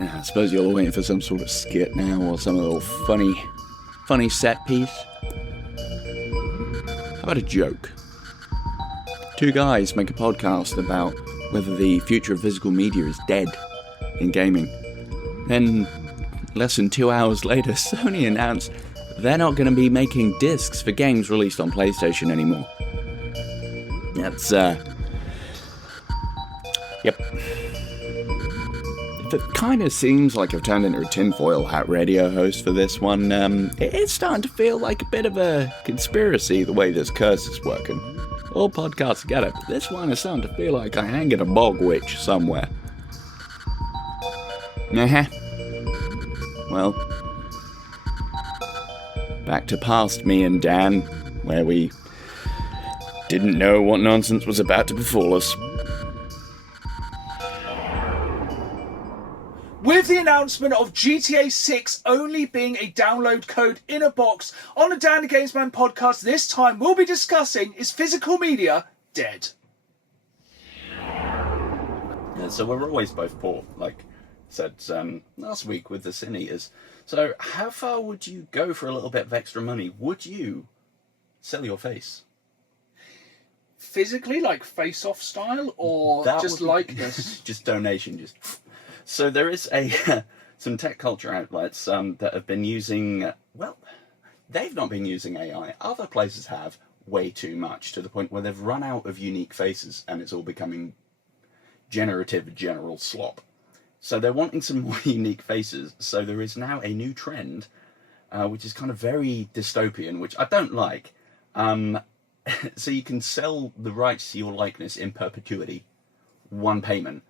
Yeah, I suppose you're all waiting for some sort of skit now, or some little funny set piece. How about a joke? Two guys make a podcast about whether the future of physical media is dead in gaming. Then, less than 2 hours later, Sony announced they're not going to be making discs for games released on PlayStation anymore. That's, Yep. If it kind of seems like I've turned into a tinfoil hat radio host for this one, it's starting to feel like a bit of a conspiracy the way this curse is working. All podcasts get it, but this one is starting to feel like I hang in a bog witch somewhere. Well, back to past me and Dan, where we didn't know what nonsense was about to befall us. With the announcement of GTA 6 only being a download code in a box, on the Dan the Games Man podcast this time we'll be discussing, is physical media dead? Yeah, so we're always both poor, like I said last week with the Sin Eaters. So how far would you go for a little bit of extra money? Would you sell your face? Physically, like face-off style, or That just would be- likeness? Just donation, just... So there is some tech culture outlets that have been using, well, they've not been using AI. Other places have way too much, to the point where they've run out of unique faces and it's all becoming generative general slop. So they're wanting some more unique faces. So there is now a new trend, which is kind of very dystopian, which I don't like. So you can sell the rights to your likeness in perpetuity, one payment.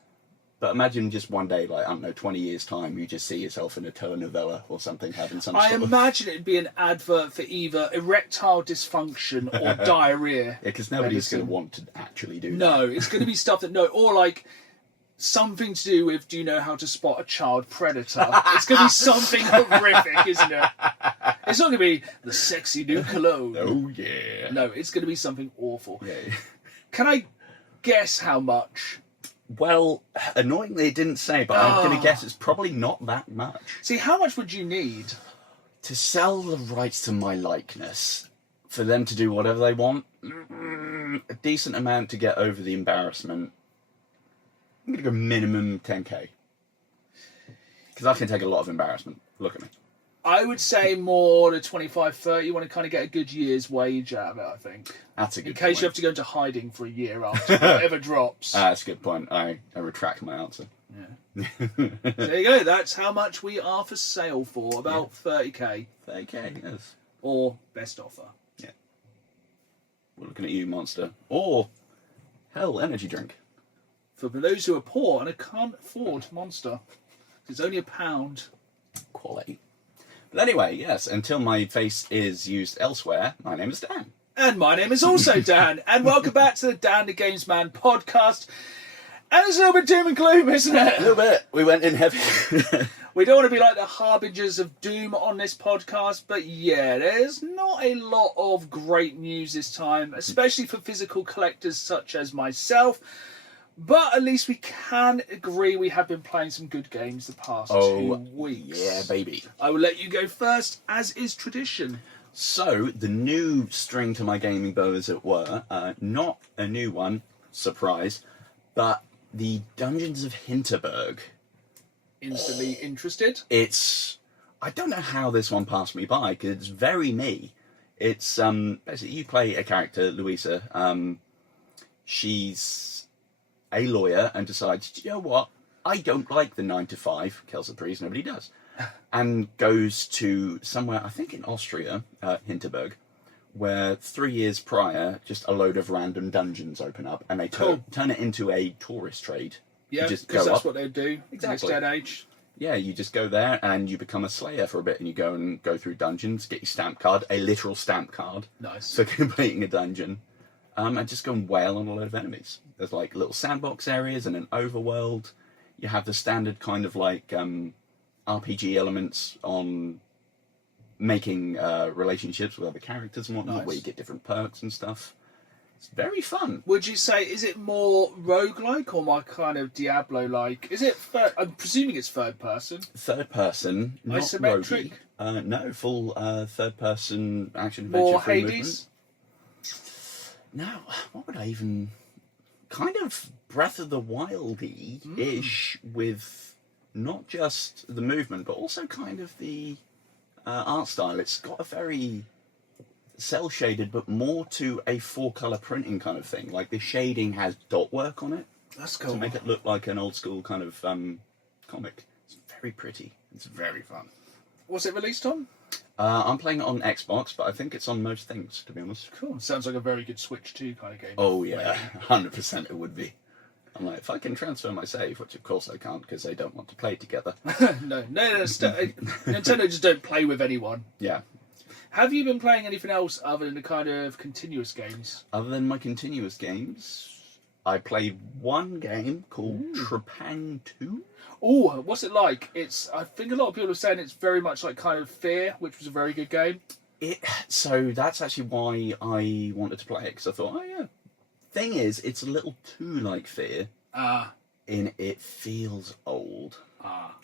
But imagine just one day, like, I don't know, 20 years' time, you just see yourself in a telenovela or something, having some I sort of... imagine it'd be an advert for either erectile dysfunction or diarrhea. Yeah, because nobody's going to want to actually do that. No, it's going to be stuff that, or like something to do with, do you know how to spot a child predator? It's going to be something horrific, isn't it? It's not going to be the sexy new cologne. Oh, yeah. No, it's going to be something awful. Yeah. Can I guess how much? Well, annoyingly, it didn't say, but I'm going to guess it's probably not that much. See, how much would you need? To sell the rights to my likeness, for them to do whatever they want, a decent amount to get over the embarrassment. I'm going to go minimum 10k. Because I can take a lot of embarrassment. Look at me. I would say more to 25, 30. You want to kind of get a good year's wage out of it, I think. That's a good In case point. you have to go into hiding for a year after whatever drops. That's a good point. I retract my answer. Yeah. There you go. That's how much we are for sale for. About 30k. 30k, yes. Or best offer. Yeah. We're looking at you, Monster. Or, hell, energy drink. For those who are poor and can't afford Monster. It's only £1. Quality. But anyway, yes, until my face is used elsewhere, my name is Dan. And my name is also Dan. And welcome back to the Dan the Games Man podcast. And it's a little bit doom and gloom, isn't it? A little bit. We went in heavy. We don't want to be like the harbingers of doom on this podcast, but yeah, there's not a lot of great news this time, especially for physical collectors such as myself. But at least we can agree we have been playing some good games the past 2 weeks. Yeah, baby. I will let you go first, as is tradition. So, the new string to my gaming bow, as it were, not a new one, surprise, but the Dungeons of Hinterberg. Instantly interested. I don't know how this one passed me by, because it's very me. It's, basically, you play a character, Louisa. She's a lawyer and decides, you know what, I don't like the 9 to 5, kills the priest, nobody does, and goes to somewhere, I think in Austria, Hinterberg, where 3 years prior, just a load of random dungeons open up, and they turn it into a tourist trade. Yeah, just because go that's up. what they do in this day and age. Yeah, you just go there and you become a slayer for a bit, and you go through dungeons, get your stamp card, a literal stamp card, Nice. for completing a dungeon. And just go and wail on a load of enemies. There's like little sandbox areas and an overworld. You have the standard kind of like RPG elements on making relationships with other characters and whatnot, Nice. where you get different perks and stuff. It's very fun. Would you say, is it more roguelike or more kind of Diablo-like? Is it I'm presuming it's third person. Third person, not Isometric? roguey. No, full third person action adventure. More free Hades? movement. No, what would I even... Kind of Breath of the Wild-y-ish with not just the movement, but also kind of the art style. It's got a very cell shaded, but more to a 4-color printing kind of thing. Like the shading has dot work on it. That's cool. To make it look like an old school kind of comic. It's very pretty. It's very fun. What's it released on? I'm playing it on Xbox, but I think it's on most things, to be honest. Cool. Sounds like a very good Switch 2 kind of game. Oh yeah, 100% it would be. I'm like, if I can transfer my save, which of course I can't because they don't want to play together. no, Nintendo just don't play with anyone. Yeah. Have you been playing anything else other than the kind of continuous games? Other than my continuous games, I played one game called Trepang 2. Oh, what's it like? I think a lot of people are saying it's very much like kind of Fear, which was a very good game. So that's actually why I wanted to play it, because I thought, oh yeah. Thing is, it's a little too like Fear. In it feels old.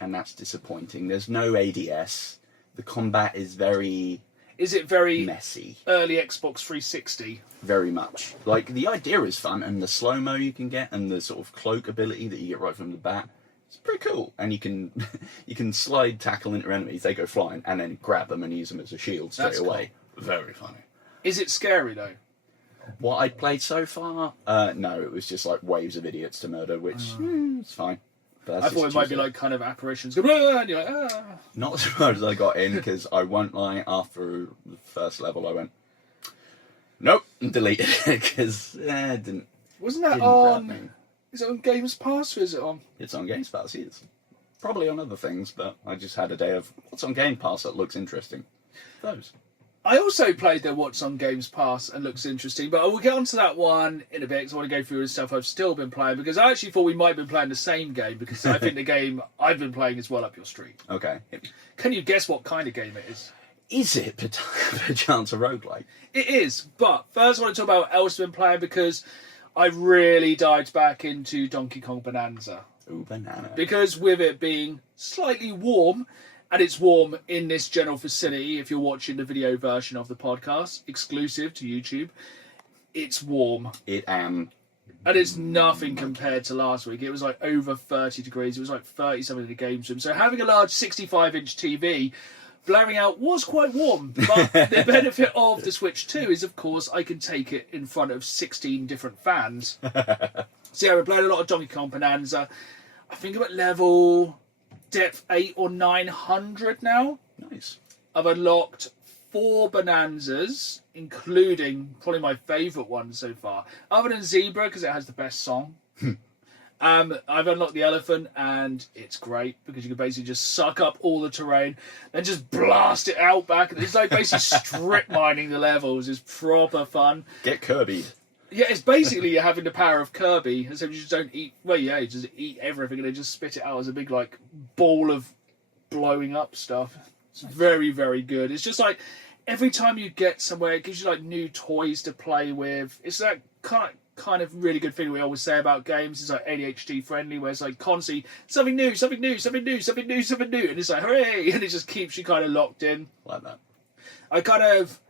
And that's disappointing. There's no ADS. The combat is very... Is it very messy? Early Xbox 360? Very much. Like, the idea is fun, and the slow-mo you can get, and the sort of cloak ability that you get right from the bat, it's pretty cool. And you can slide tackle into enemies, they go flying, and then grab them and use them as a shield straight away. Cool. Very funny. Is it scary, though? What I'd played so far? No, it was just like waves of idiots to murder, which, it's fine. I thought it might be like kind of apparitions. And you're like, Not as much as I got in, because I won't lie, after the first level I went, nope, and deleted it, because it didn't. Wasn't that didn't on... grab me. Is it on Games Pass or is it on... It's on Game Pass, yes. Probably on other things, but I just had a day of what's on Game Pass that looks interesting. Those. I also played the What's on Games Pass and looks interesting, but I will get onto that one in a bit because I want to go through the stuff I've still been playing, because I actually thought we might have been playing the same game, because I think the game I've been playing is well up your street. Okay. Can you guess what kind of game it is? Is it perchance a roguelike? It is, but first I want to talk about what else I've been playing, because I really dived back into Donkey Kong Bonanza. Ooh, banana. Because with it being slightly warm, and it's warm in this general vicinity, if you're watching the video version of the podcast, exclusive to YouTube, it's warm. And it's nothing compared to last week. It was like over 30 degrees. It was like 30 something in the games room. So having a large 65-inch TV blaring out was quite warm. But the benefit of the Switch 2 is, of course, I can take it in front of 16 different fans. So yeah, we're playing a lot of Donkey Kong Bonanza. I think I'm at level... depth 800 or 900 now. Nice. I've unlocked 4 Bonanzas, including probably my favourite one so far, other than Zebra, because it has the best song. I've unlocked the elephant, and it's great because you can basically just suck up all the terrain and just blast it out back. It's like basically strip mining the levels. It's proper fun. Get Kirby. Yeah, it's basically you're having the power of Kirby, and so you just don't eat. Well, yeah, you just eat everything, and they just spit it out as a big like ball of blowing up stuff. It's very, very good. It's just like every time you get somewhere, it gives you like new toys to play with. It's that kind of really good thing we always say about games. It's like ADHD friendly, where it's like constantly something new, something new, something new, something new, something new, and it's like hooray, and it just keeps you kind of locked in. Like that. I kind of,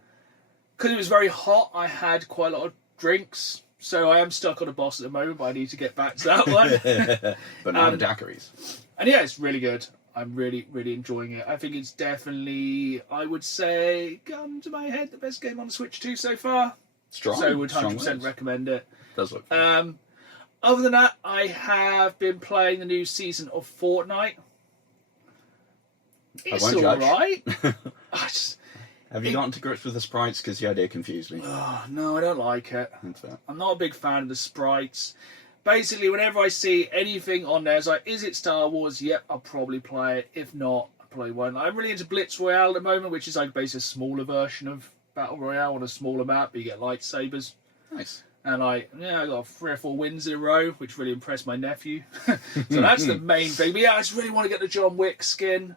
because it was very hot, I had quite a lot of drinks, so I am stuck on a boss at the moment, but I need to get back to that one. Banana daiquiris. And yeah, it's really good. I'm really, really enjoying it. I think it's definitely, I would say, gun to my head, the best game on the Switch 2 so far. Strong. So would Strong 100% words. recommend it. Does look fun. Other than that, I have been playing the new season of Fortnite. It's alright. Have you gotten to grips with the sprites? Because the idea confused me. Oh, no, I don't like it. That's fair. I'm not a big fan of the sprites. Basically, whenever I see anything on there, it's like, is it Star Wars? Yep, I'll probably play it. If not, I probably won't. I'm really into Blitz Royale at the moment, which is like basically a smaller version of Battle Royale on a smaller map, but you get lightsabers. Nice. And I got 3 or 4 wins in a row, which really impressed my nephew. So that's the main thing. But yeah, I just really want to get the John Wick skin.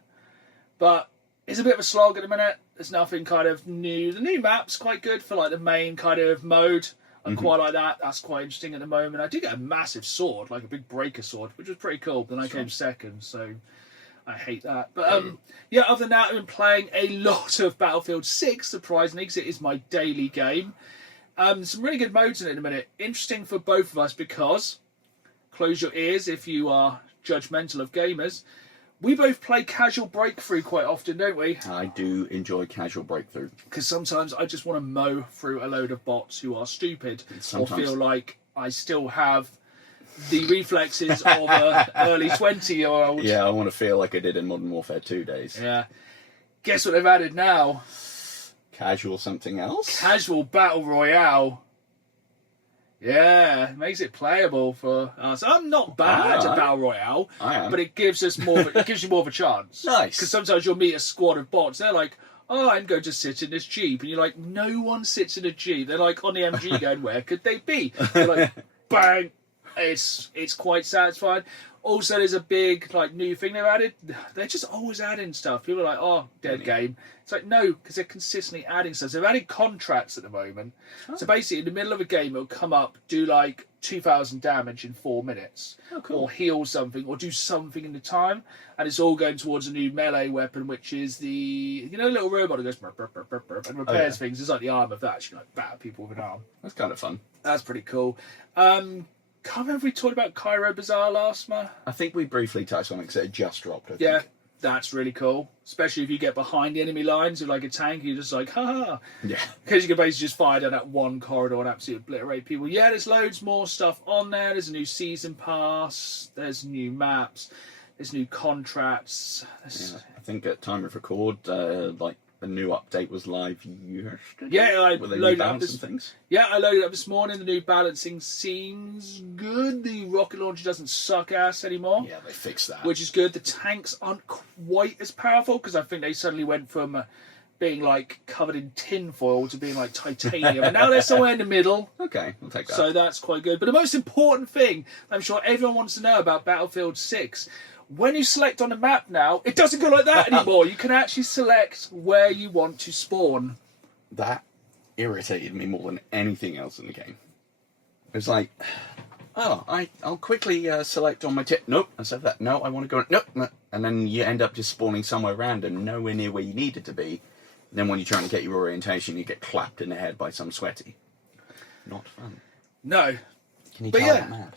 But it's a bit of a slog at the minute. There's nothing kind of new. The new map's quite good for like the main kind of mode. I quite like that. That's quite interesting at the moment. I did get a massive sword, like a big breaker sword, which was pretty cool. Then I came second, so I hate that. But yeah, other than that, I've been playing a lot of Battlefield 6, surprisingly, because it is my daily game. Some really good modes in it in a minute. Interesting for both of us because, close your ears if you are judgmental of gamers, we both play casual breakthrough quite often, don't we? I do enjoy casual breakthrough. Because sometimes I just want to mow through a load of bots who are stupid or feel like I still have the reflexes of an early 20-year-old. Yeah, I want to feel like I did in Modern Warfare 2 days. Yeah. Guess what they've added now? Casual something else? Casual Battle Royale. Yeah, makes it playable for us. I'm not bad at Battle Royale, I am. but it gives us more. It gives you more of a chance. Nice. Because sometimes you'll meet a squad of bots. They're like, "Oh, I'm going to sit in this jeep," and you're like, "No one sits in a jeep." They're like on the MG, going, "Where could they be?" They're like, "Bang!" It's quite satisfying. Also, there's a big new thing they've added. They're just always adding stuff. People are like, "Oh, dead game." It's like, no, because they're consistently adding stuff. So they've added contracts at the moment. Oh. So basically, in the middle of a game, it'll come up, do 2,000 damage in 4 minutes, or heal something, or do something in the time, and it's all going towards a new melee weapon, which is the little robot that goes burp, burp, burp, burp, burp, and repairs things. It's like the arm of that. You batter people with an arm. That's kind of fun. That's pretty cool. Can't remember if we talked about Cairo Bazaar last month. I think we briefly touched on it because it had just dropped. I think. Yeah, that's really cool. Especially if you get behind the enemy lines with a tank, you're just like, ha. Yeah. Because you can basically just fire down that one corridor and absolutely obliterate people. Yeah, there's loads more stuff on there. There's a new season pass. There's new maps. There's new contracts. Yeah, I think at time of record, a new update was live yesterday. Yeah, I loaded up things. Yeah, I loaded up this morning. The new balancing seems good. The rocket launcher doesn't suck ass anymore. Yeah, they fixed that, which is good. The tanks aren't quite as powerful because I think they suddenly went from being covered in tin foil to being titanium, and now they're somewhere in the middle. Okay, I'll take that. So that's quite good. But the most important thing I'm sure everyone wants to know about Battlefield 6. When you select on the map now, it doesn't go like that anymore. You can actually select where you want to spawn. That irritated me more than anything else in the game. It was like, I'll quickly select on my tip. Nope, I said that. No, I want to go. Nope, no. And then you end up just spawning somewhere random, nowhere near where you needed to be. And then when you're trying to get your orientation, you get clapped in the head by some sweaty. Not fun. No. Can you tell I'm mad?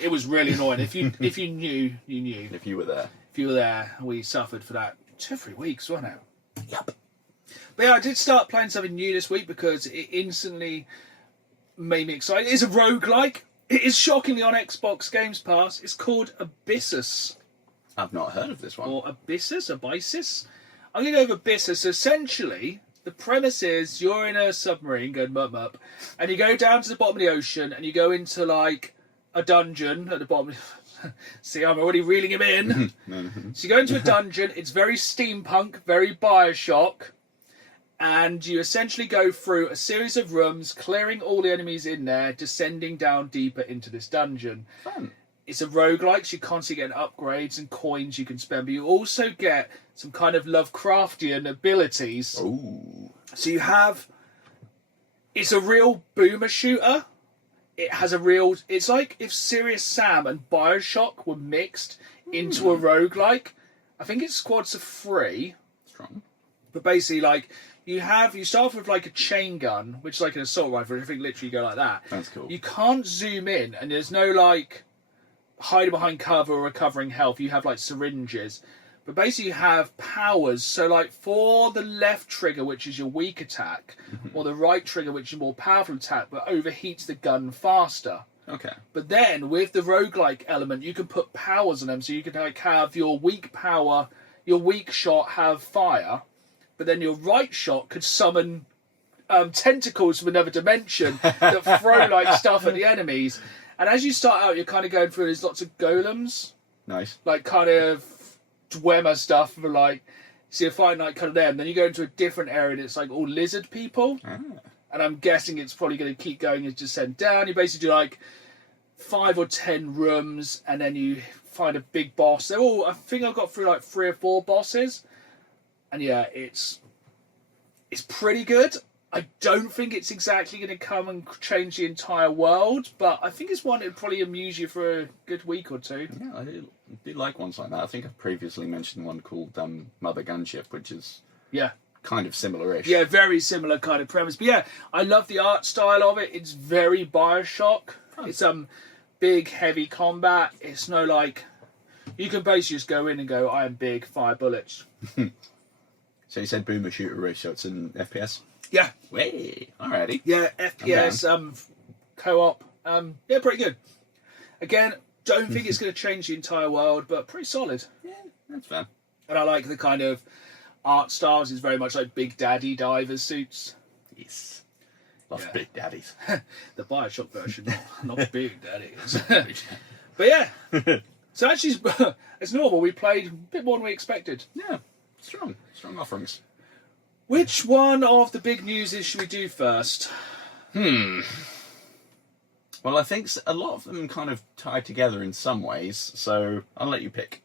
It was really annoying. If you knew, you knew. If you were there. If you were there, we suffered for that 2 or 3 weeks, wasn't it? Yep. But yeah, I did start playing something new this week because it instantly made me excited. It's a roguelike. It is shockingly on Xbox Games Pass. It's called Abyssus. I've not heard of this one. Or Abyssus? Abyssus? I'm going to go with Abyssus. Essentially, the premise is you're in a submarine going mup, and you go down to the bottom of the ocean and you go into a dungeon at the bottom. See, I'm already reeling him in. So you go into a dungeon. It's very steampunk, very Bioshock. And you essentially go through a series of rooms, clearing all the enemies in there, descending down deeper into this dungeon. Fun. It's a roguelike, so you constantly get upgrades and coins you can spend, but you also get some kind of Lovecraftian abilities. Ooh. So you have... It's a real boomer shooter. It has a real... It's like if Serious Sam and Bioshock were mixed into a roguelike. I think it's squads of 3. Strong. But basically, you start off with a chain gun, which is like an assault rifle. I think literally you go like that. That's cool. You can't zoom in, and there's no hiding behind cover or recovering health. You have syringes. But basically you have powers. So for the left trigger, which is your weak attack, or the right trigger, which is your more powerful attack, but overheats the gun faster. Okay. But then with the roguelike element, you can put powers on them. So you can have your weak power, your weak shot have fire, but then your right shot could summon tentacles from another dimension that throw stuff at the enemies. And as you start out, you're kind of going through, there's lots of golems. Nice. Kind of Dwemer stuff for so you're fighting kind of them. Then you go into a different area and it's all lizard people. Ah. And I'm guessing it's probably going to keep going and descend down. You basically do 5 or 10 rooms and then you find a big boss. I think I've got through 3 or 4 bosses. And yeah, it's pretty good. I don't think it's exactly going to come and change the entire world, but I think it's one that would probably amuse you for a good week or two. Yeah, I do like ones like that. I think I've previously mentioned one called Mother Gunship, which is Yeah. kind of similar-ish. Yeah, very similar kind of premise. But yeah, I love the art style of it. It's very Bioshock. It's big, heavy combat. It's no like... You can basically just go in and go, I am big, fire bullets. So you said Boomer Shooter Race, so it's an FPS? Yeah. Way, alrighty. Yeah, FPS, co-op. Yeah, pretty good. Again, don't think it's going to change the entire world, but pretty solid. Yeah, that's fair. And I like the kind of art styles. It's very much like Big Daddy divers suits. Yes. Love Yeah. big daddies. The Bioshock version, not Big Daddies. But yeah. So actually, as normal, we played a bit more than we expected. Yeah, strong offerings. Which one of the big newses should we do first? Well, I think a lot of them kind of tie together in some ways, so I'll let you pick.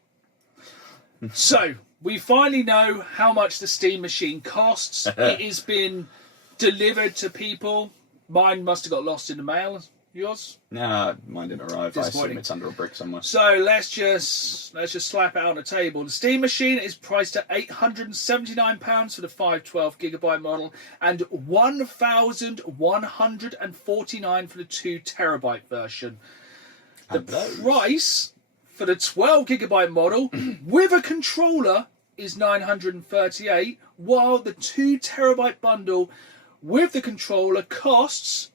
So, we finally know how much the Steam machine costs. It has been delivered to people. Mine must have got lost in the mail. Yours? Nah, mine didn't arrive. I assume Disappointing. it's under a brick somewhere. So let's just slap it on the table. The Steam machine is priced at £879 for the 512GB model and £1,149 for the 2TB version. The And those- price for the 12GB model with a controller is $938, while the 2TB bundle with the controller costs.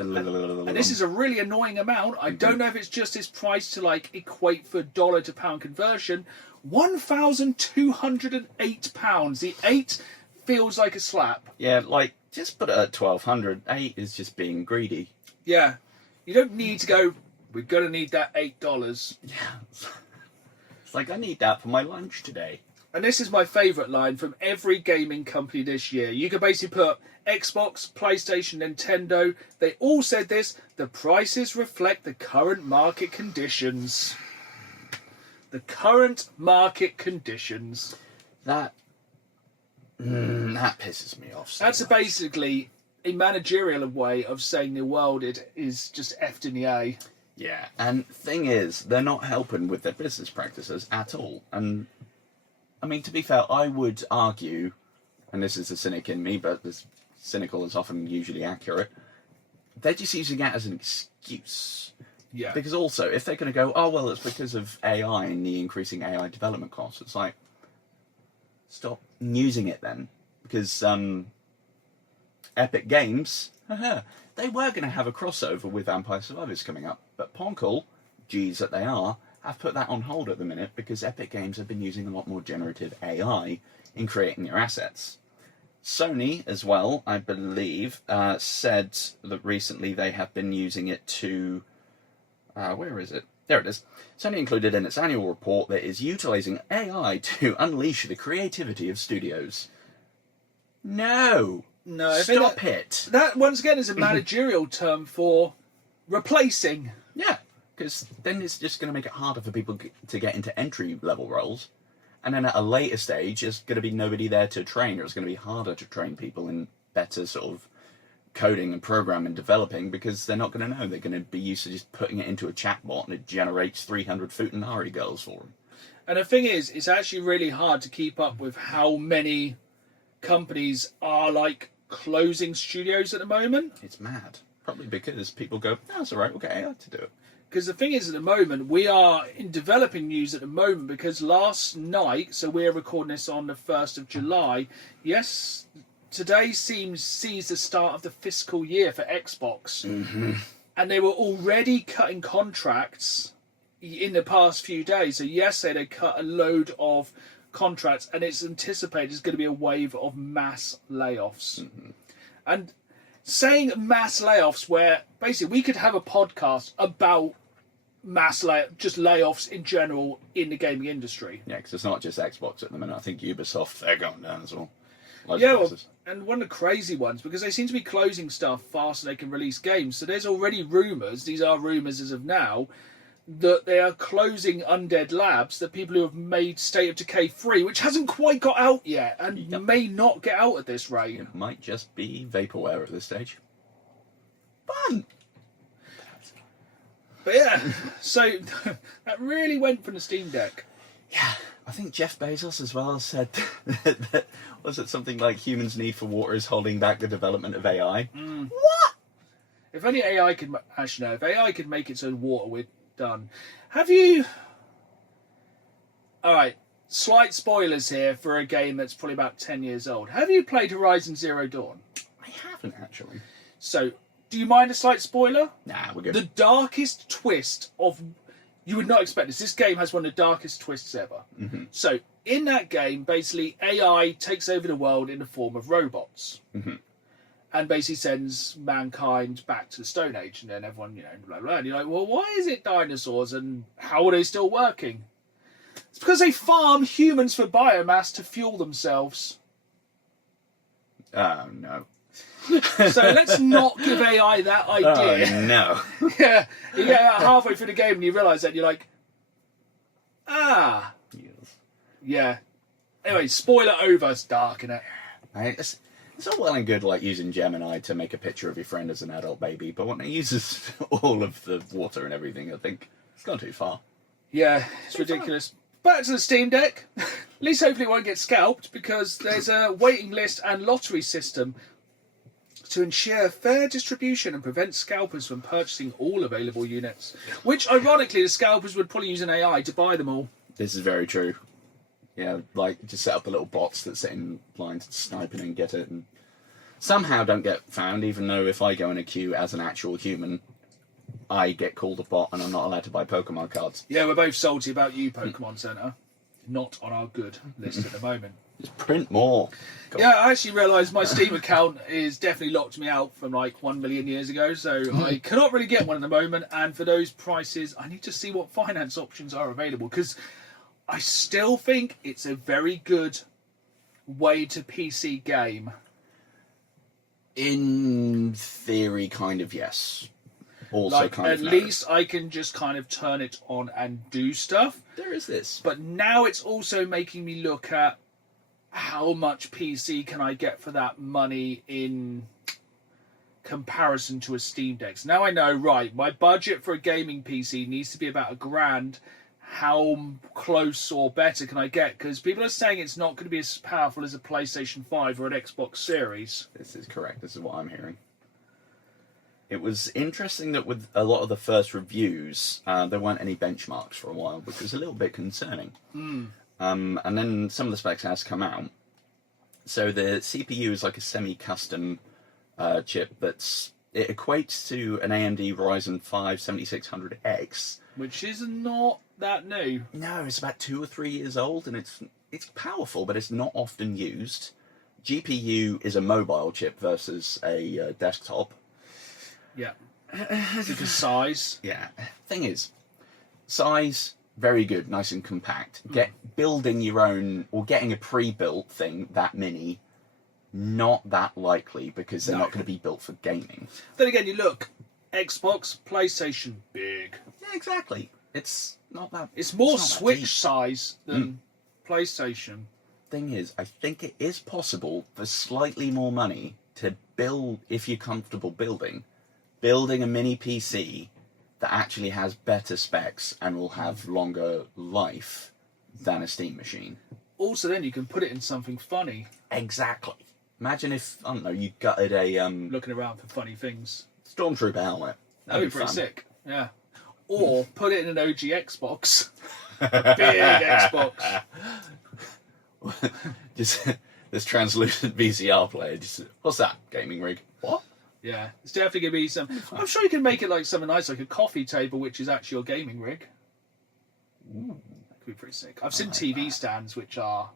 And this is a really annoying amount. I don't know if it's just this price to like equate for dollar to pound conversion. £1,208. The 8 feels like a slap. Yeah, like, just put it at 1,200. 8 is just being greedy. Yeah. You don't need to go, we're going to need that $8. Yeah. It's like, I need that for my lunch today. And this is my favourite line from every gaming company this year. You could basically put Xbox, PlayStation, Nintendo. They all said this. The prices reflect the current market conditions. The current market conditions. That pisses me off. So That's much. basically a managerial way of saying the world is just effed in the A. Yeah, and thing is, they're not helping with their business practices at all. And I mean, to be fair, I would argue, and this is a cynic in me, but this cynical is often usually accurate, they're just using that as an excuse. Yeah. Because also, if they're going to go, oh, well, it's because of AI and the increasing AI development costs, it's like, stop using it then. Because Epic Games, they were going to have a crossover with Vampire Survivors coming up, but Poncle, G's that they are, have put that on hold at the minute because Epic Games have been using a lot more generative AI in creating their assets. Sony, as well, I believe, said that recently they have been using it to... where is it? There it is. Sony included in its annual report that it is utilising AI to unleash the creativity of studios. No! No, I think Stop it! that once again is a managerial term for replacing. Yeah, because then it's just going to make it harder for people to get into entry-level roles. And then at a later stage, there's going to be nobody there to train, or it's going to be harder to train people in better sort of coding and programming and developing because they're not going to know. They're going to be used to just putting it into a chatbot and it generates 300 Futanari girls for them. And the thing is, it's actually really hard to keep up with how many companies are like closing studios at the moment. It's mad. Probably because people go, no, it's all right, we'll get AI to do it. Because the thing is, at the moment, we are in developing news at the moment because last night, so we're recording this on the 1st of July, yes, today sees the start of the fiscal year for Xbox. Mm-hmm. And they were already cutting contracts in the past few days. So yesterday they cut a load of contracts and it's anticipated there's going to be a wave of mass layoffs. Mm-hmm. And saying mass layoffs where basically we could have a podcast about just layoffs in general in the gaming industry. Yeah, because it's not just Xbox at the minute. I think Ubisoft, they're going down as well. Loads Yeah, of well, places. and one of the crazy ones, because they seem to be closing stuff faster than they can release games. So there's already rumours, these are rumours as of now, that they are closing undead labs, that people who have made State of Decay 3, which hasn't quite got out yet, and may not get out at this rate. It might just be vaporware at this stage. Fun! But yeah, so that really went from the Steam Deck. Yeah, I think Jeff Bezos as well said that, was it something like humans' need for water is holding back the development of AI? What? If only AI could... Actually, no, if AI could make its own water, we're done. Have you... Alright, slight spoilers here for a game that's probably about 10 years old. Have you played Horizon Zero Dawn? I haven't, actually. So, do you mind a slight spoiler? Nah, we're good. The darkest twist of... You would not expect this. This game has one of the darkest twists ever. Mm-hmm. So, in that game, basically, AI takes over the world in the form of robots. Mm-hmm. And basically sends mankind back to the Stone Age. And then everyone, blah, blah. And you're like, well, why is it dinosaurs and how are they still working? It's because they farm humans for biomass to fuel themselves. Oh, no. So let's not give AI that idea. Oh, no. Yeah, you get about halfway through the game and you realise that, and you're like, ah. Yes. Yeah. Anyway, spoiler over, it's dark, innit? It's all well and good, like, using Gemini to make a picture of your friend as an adult baby, but when it uses all of the water and everything, I think it's gone too far. Yeah, it's ridiculous. Back to the Steam Deck. At least hopefully it won't get scalped, because there's a waiting list and lottery system to ensure fair distribution and prevent scalpers from purchasing all available units. Which, ironically, the scalpers would probably use an AI to buy them all. This is very true. Yeah, like, just set up the little bots that sit in line to snipe in and get it, and somehow don't get found, even though if I go in a queue as an actual human, I get called a bot and I'm not allowed to buy Pokemon cards. Yeah, we're both salty about you, Pokemon Center. Not on our good list at the moment. Just print more. God. Yeah, I actually realised my Steam account is definitely locked me out from like 1 million years ago, so I cannot really get one at the moment, and for those prices, I need to see what finance options are available, because I still think it's a very good way to PC game. In theory, kind of, yes. Also, Like, kind at of. least I can just kind of turn it on and do stuff. There is this. But now it's also making me look at how much PC can I get for that money in comparison to a Steam Deck. So now I know, right, my budget for a gaming PC needs to be about $1,000. How close or better can I get? Because people are saying it's not going to be as powerful as a PlayStation 5 or an Xbox Series. This is correct. This is what I'm hearing. It was interesting that with a lot of the first reviews, there weren't any benchmarks for a while, which was a little bit concerning. And then some of the specs has come out. So the CPU is like a semi-custom chip it equates to an AMD Ryzen 5 7600X. Which is not that new. No, it's about 2 or 3 years old, and it's powerful, but it's not often used. GPU is a mobile chip versus a desktop. Yeah. Because size. Yeah. Thing is, size, very good, nice and compact. Building your own, or getting a pre-built thing that mini, not that likely, because they're not going to be built for gaming. Then again, you look, Xbox, PlayStation, big. Yeah, exactly. It's not that. It's more not that Switch deep. size than PlayStation. Thing is, I think it is possible for slightly more money to build, if you're comfortable building a mini PC that actually has better specs and will have longer life than a Steam machine. Also, then you can put it in something funny. Exactly. Imagine if, I don't know, you gutted a Looking around for funny things. Stormtrooper helmet. That'd be pretty fun. sick. Yeah. Or put it in an OG Xbox. Big Xbox. Just this translucent VCR player. Just, what's that? Gaming rig? What? Yeah. It's definitely going to be some... I'm sure you can make it like something nice, like a coffee table, which is actually your gaming rig. Ooh, That could be pretty sick. I've seen TV stands, which are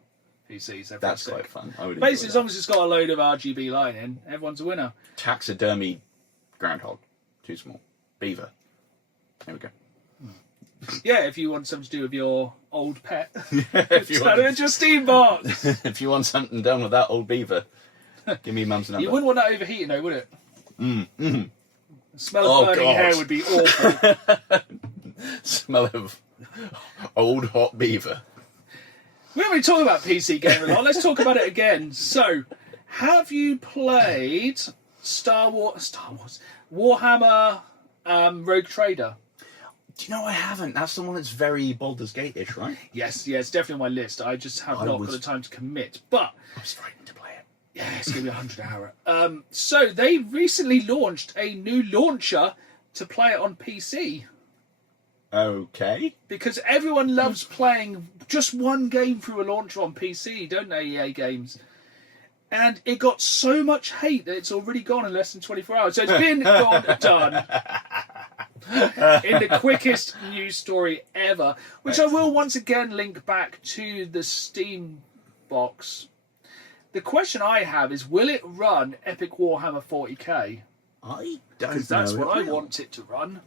PCs. They're that's pretty quite sick. fun. I would Basically, enjoy as that. long as it's got a load of RGB lighting, everyone's a winner. Taxidermy groundhog. Too small. Beaver. There we go. Yeah, if you want something to do with your old pet. if, you Turn it want, into a steam box. if you want something done with that old beaver, give me mum's number. You wouldn't want that overheating though, would it? The The smell of burning God. hair would be awful. Smell of old hot beaver. We haven't really talked about PC gaming a lot. Let's talk about it again. So, have you played Warhammer Rogue Trader? Do you know I haven't? That's the one that's very Baldur's Gate-ish, right? Yes, it's definitely on my list. I just have not got the time to commit. But I was frightened to play it. yeah, it's going to be 100 hour. So they recently launched a new launcher to play it on PC. Okay. Because everyone loves playing just one game through a launcher on PC, don't they, EA Games? And it got so much hate that it's already gone in less than 24 hours. So it's been done. In the quickest news story ever, which I will once again link back to the Steam box. The question I have is, will it run Epic Warhammer 40k? I don't know. Because that's what I want it to run.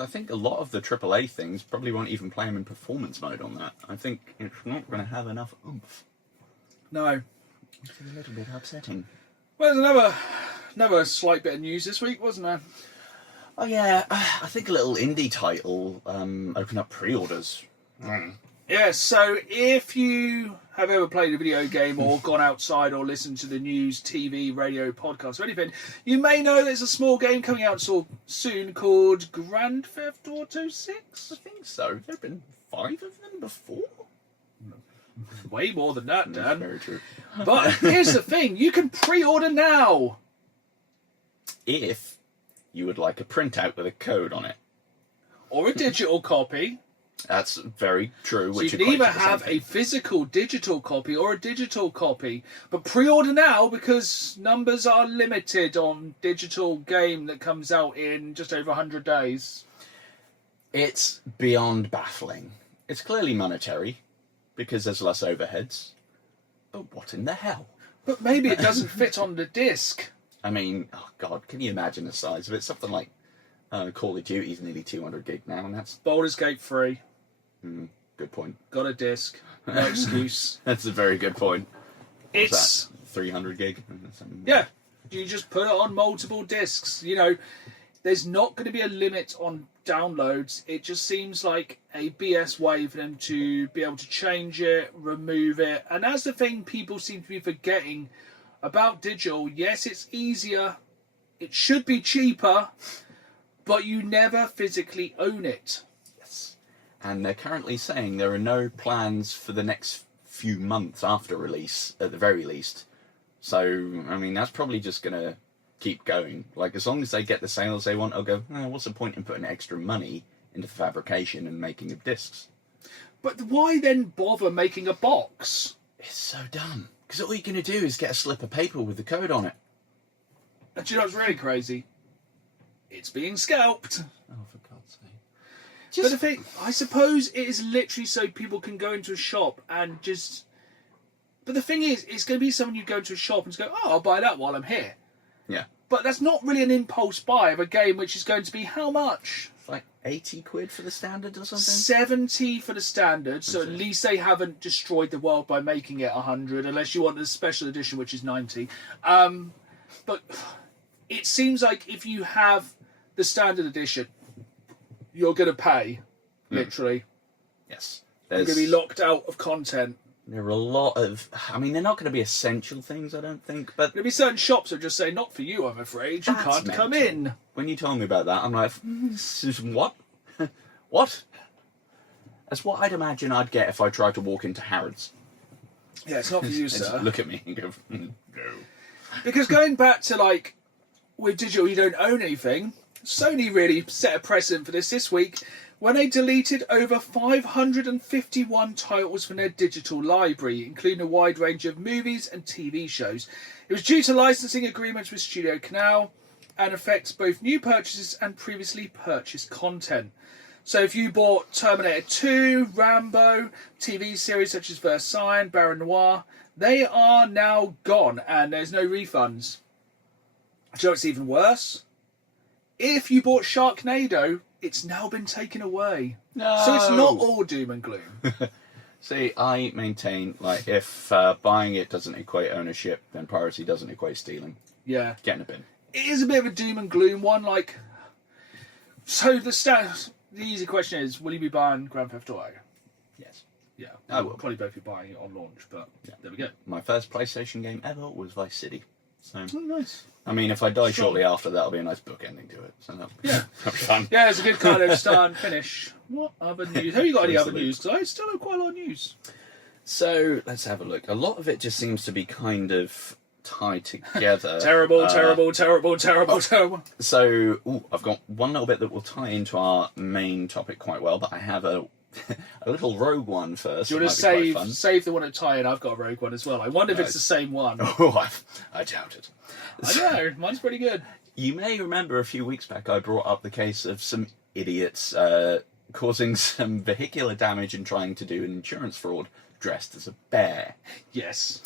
I think a lot of the AAA things probably won't even play them in performance mode on that. I think it's not going to have enough oomph. No. Which is a little bit upsetting. Well, there's another slight bit of news this week, wasn't there? Oh yeah, I think a little indie title opened up pre-orders. Yeah, so if you have ever played a video game or gone outside or listened to the news, TV, radio, podcast or anything, you may know there's a small game coming out soon called Grand Theft Auto 6. I think so. There have been 5 of them before? Way more than that, Dan. That's very true. But here's the thing, you can pre-order now. If you would like a printout with a code on it. Or a digital copy. That's very true. So Which you can either have a physical digital copy or a digital copy. But pre-order now because numbers are limited on digital game that comes out in just over 100 days. It's beyond baffling. It's clearly monetary because there's less overheads. But what in the hell? But maybe it doesn't fit on the disc. I mean, oh God, can you imagine the size of it? Something like Call of Duty is nearly 200 gig now, and that's... Baldur's Gate 3. Good point. Got a disc. No excuse. That's a very good point. It's... 300 gig? Yeah. You just put it on multiple discs. You know, there's not going to be a limit on downloads. It just seems like a BS way for them to be able to change it, remove it. And that's the thing people seem to be forgetting about digital. Yes, it's easier. It should be cheaper. But you never physically own it. Yes. And they're currently saying there are no plans for the next few months after release, at the very least. So, I mean, that's probably just going to keep going. Like, as long as they get the sales they want, I'll go, what's the point in putting extra money into fabrication and making of discs? But why then bother making a box? It's so dumb. Because all you're going to do is get a slip of paper with the code on it. And do you know what's really crazy? It's being scalped. Oh, for God's sake. But the thing, I suppose it is literally so people can go into a shop and just... But the thing is, it's going to be someone you go into a shop and just go, oh, I'll buy that while I'm here. Yeah. But that's not really an impulse buy of a game which is going to be how much? It's like 80 quid for the standard or something? 70 for the standard, so at least they haven't destroyed the world by making it 100, unless you want the special edition, which is 90. But it seems like if you have the standard edition, you're going to pay, literally. Yes. You're going to be locked out of content. There are a lot of... I mean, they're not going to be essential things, I don't think, but... There'll be certain shops that just say, not for you, I'm afraid. You can't come in. When you told me about that, I'm like, what? What? That's what I'd imagine I'd get if I tried to walk into Harrods. Yeah, it's not for you, And sir. look at me and go, no. Because going back to, like, with digital, you don't own anything. Sony really set a precedent for this week when they deleted over 551 titles from their digital library, including a wide range of movies and TV shows. It was due to licensing agreements with Studio Canal and affects both new purchases and previously purchased content. So if you bought Terminator 2, Rambo, TV series such as Versailles and Baron Noir, they are now gone and there's no refunds. Do you know what's even worse? If you bought Sharknado, it's now been taken away. No. So it's not all doom and gloom. See, I maintain, like, if buying it doesn't equate ownership, then piracy doesn't equate stealing. Yeah. Get in a bin. It is a bit of a doom and gloom one, like... So the the easy question is, will you be buying Grand Theft Auto? Yes. Yeah, I we'll will. probably both be buying it on launch, but there we go. My first PlayStation game ever was Vice City. So, Oh, nice. I mean, if I die Strong. shortly after, that'll be a nice book ending to it. So that'll be fun. Yeah, it's a good kind of start and finish. What other news? Have you got any other Absolutely. news? Because I still have quite a lot of news. So let's have a look. A lot of it just seems to be kind of tied together. Terrible. So I've got one little bit that will tie into our main topic quite well, but I have a little rogue one first. Do you want to save the one at tie-in? I've got a rogue one as well. I wonder if it's the same one. Oh, I doubt it. I know. Mine's pretty good. You may remember a few weeks back I brought up the case of some idiots causing some vehicular damage and trying to do an insurance fraud dressed as a bear. Yes.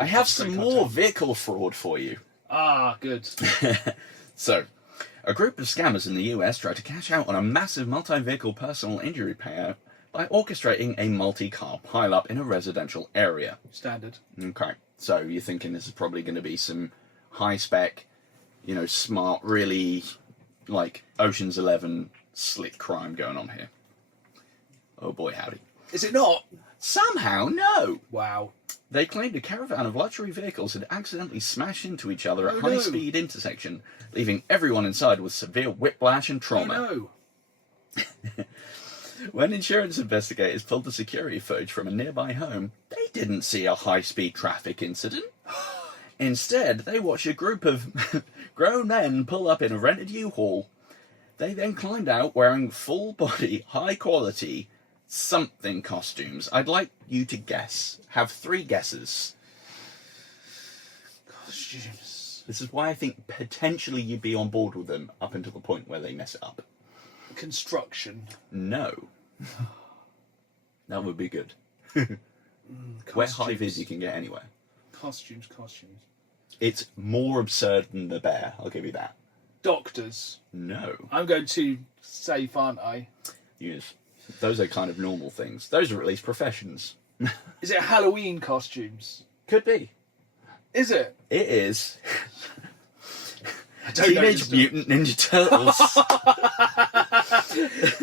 I have some more vehicle fraud for you. Ah, good. So, a group of scammers in the US tried to cash out on a massive multi-vehicle personal injury payout by orchestrating a multi-car pileup in a residential area. Standard. Okay, so you're thinking this is probably going to be some high-spec, smart, really, like, Ocean's 11 slick crime going on here. Oh boy, howdy. Is it not? Somehow, no! Wow. They claimed a caravan of luxury vehicles had accidentally smashed into each other at high-speed intersection, leaving everyone inside with severe whiplash and trauma. Oh, no. When insurance investigators pulled the security footage from a nearby home, they didn't see a high-speed traffic incident. Instead, they watched a group of grown men pull up in a rented U-Haul. They then climbed out wearing full-body, high-quality something costumes. I'd like you to guess. Have 3 guesses. Costumes. This is why I think potentially you'd be on board with them up until the point where they mess it up. Construction. No. That would be good. Where high vis you can get anywhere. Costumes. It's more absurd than the bear, I'll give you that. Doctors. No. I'm going to safe, aren't I? Yes. Those are kind of normal things. Those are at least professions. Is it Halloween costumes? Could be. Is it? It is. I don't know. Teenage Mutant Ninja Turtles.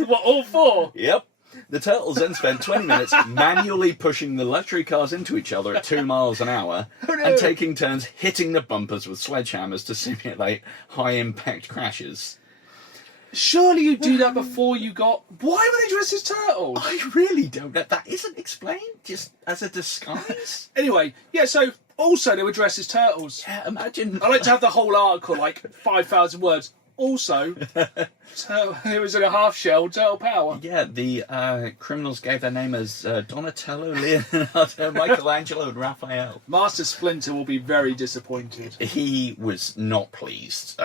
What, all 4? Yep. The Turtles then spent 20 minutes manually pushing the luxury cars into each other at 2 miles an hour and taking turns hitting the bumpers with sledgehammers to simulate high-impact crashes. Surely you do that before you got... Why were they dressed as turtles? I really don't know. That isn't explained just as a disguise. Anyway, yeah, so also they were dressed as turtles. Yeah, imagine. I like to have the whole article, like 5,000 words. Also, it was in a half-shell, turtle power. Yeah, the criminals gave their name as Donatello, Leonardo, Michelangelo, and Raphael. Master Splinter will be very disappointed. He was not pleased.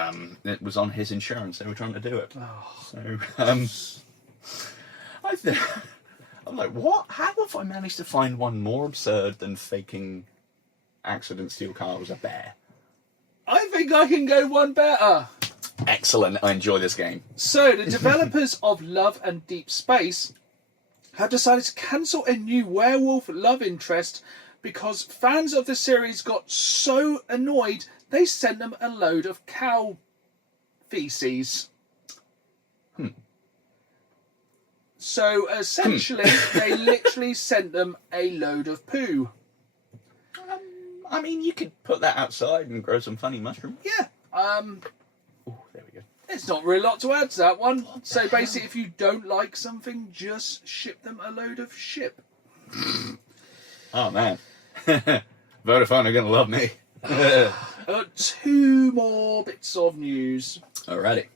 It was on his insurance. They were trying to do it. Oh. So, I'm like, what? How have I managed to find one more absurd than faking accidents to your car was a bear? I think I can go one better. Excellent. I enjoy this game. So, the developers of Love and Deep Space have decided to cancel a new werewolf love interest because fans of the series got so annoyed they sent them a load of cow feces. So, essentially, they literally sent them a load of poo. I mean, you could put that outside and grow some funny mushrooms. Yeah. Oh, there we go. There's not really a lot to add to that one. So basically, if you don't like something, just ship them a load of shit. Oh, man. Vodafone are going to love me. 2 more bits of news. Alrighty.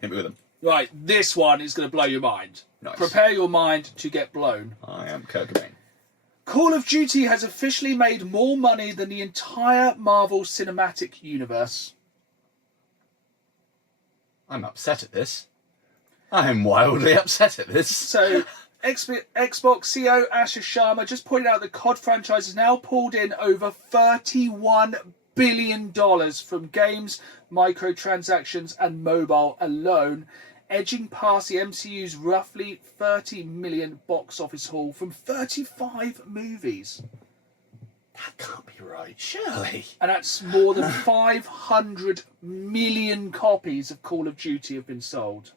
Hit me with them. Right, this one is going to blow your mind. Nice. Prepare your mind to get blown. I am Kurt Cobain. Call of Duty has officially made more money than the entire Marvel Cinematic Universe. I'm upset at this. I'm wildly upset at this. So, Xbox CEO Asher Sharma just pointed out the COD franchise has now pulled in over $31 billion from games, microtransactions, and mobile alone, edging past the MCU's roughly 30 million box office haul from 35 movies. That can't be right, surely. And that's more than 500 million copies of Call of Duty have been sold.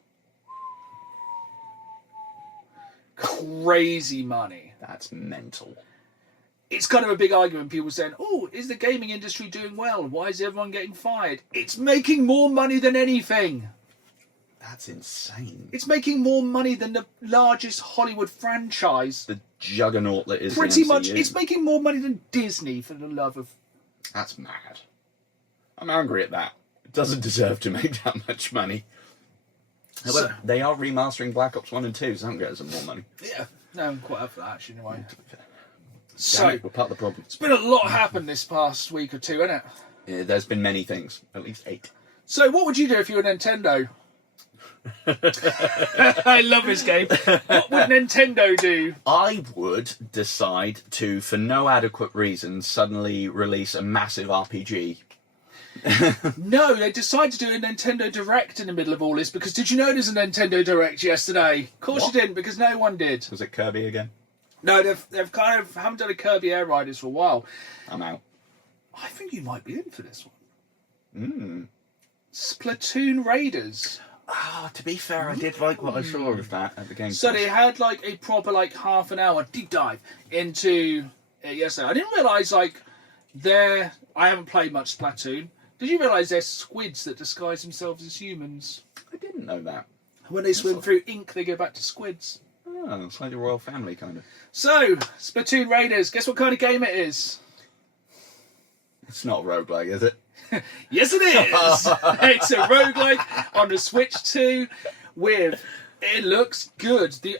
crazy money. That's mental. It's kind of a big argument. People saying, "Oh, is the gaming industry doing well? Why is everyone getting fired?" It's making more money than anything. That's insane. It's making more money than the largest Hollywood franchise. The juggernaut that is Pretty the much, MCU. it's making more money than Disney, for the love of... That's mad. I'm angry at that. It doesn't deserve to make that much money. However, they are remastering Black Ops 1 and 2, so I'm getting some more money. Yeah, no, I'm quite up for that, actually, anyway. Damn So, it, we're part of the problem. it's been a lot happened this past week or two, hasn't it? Yeah, there's been many things. At least 8. So, what would you do if you were Nintendo? I love this game. What would Nintendo do? I would decide to, for no adequate reason, suddenly release a massive RPG. No, they decided to do a Nintendo Direct in the middle of all this, because did you know there's a Nintendo Direct yesterday? Of course What? you didn't, because no one did. Was it Kirby again? No, they've kind of haven't done a Kirby Air Riders for a while. I'm out. I think you might be in for this one. Mm. Splatoon Raiders. Ah, to be fair, I did like what I saw of that at the game. So they had like a proper like half an hour deep dive into it yesterday. I didn't realise I haven't played much Splatoon. Did you realise there's squids that disguise themselves as humans? I didn't know that. When they swim through ink, they go back to squids. Oh, it's like the royal family, kind of. So, Splatoon Raiders, guess what kind of game it is? It's not a roguelike, is it? Yes, it is! It's a roguelike on the Switch 2 with... It looks good. The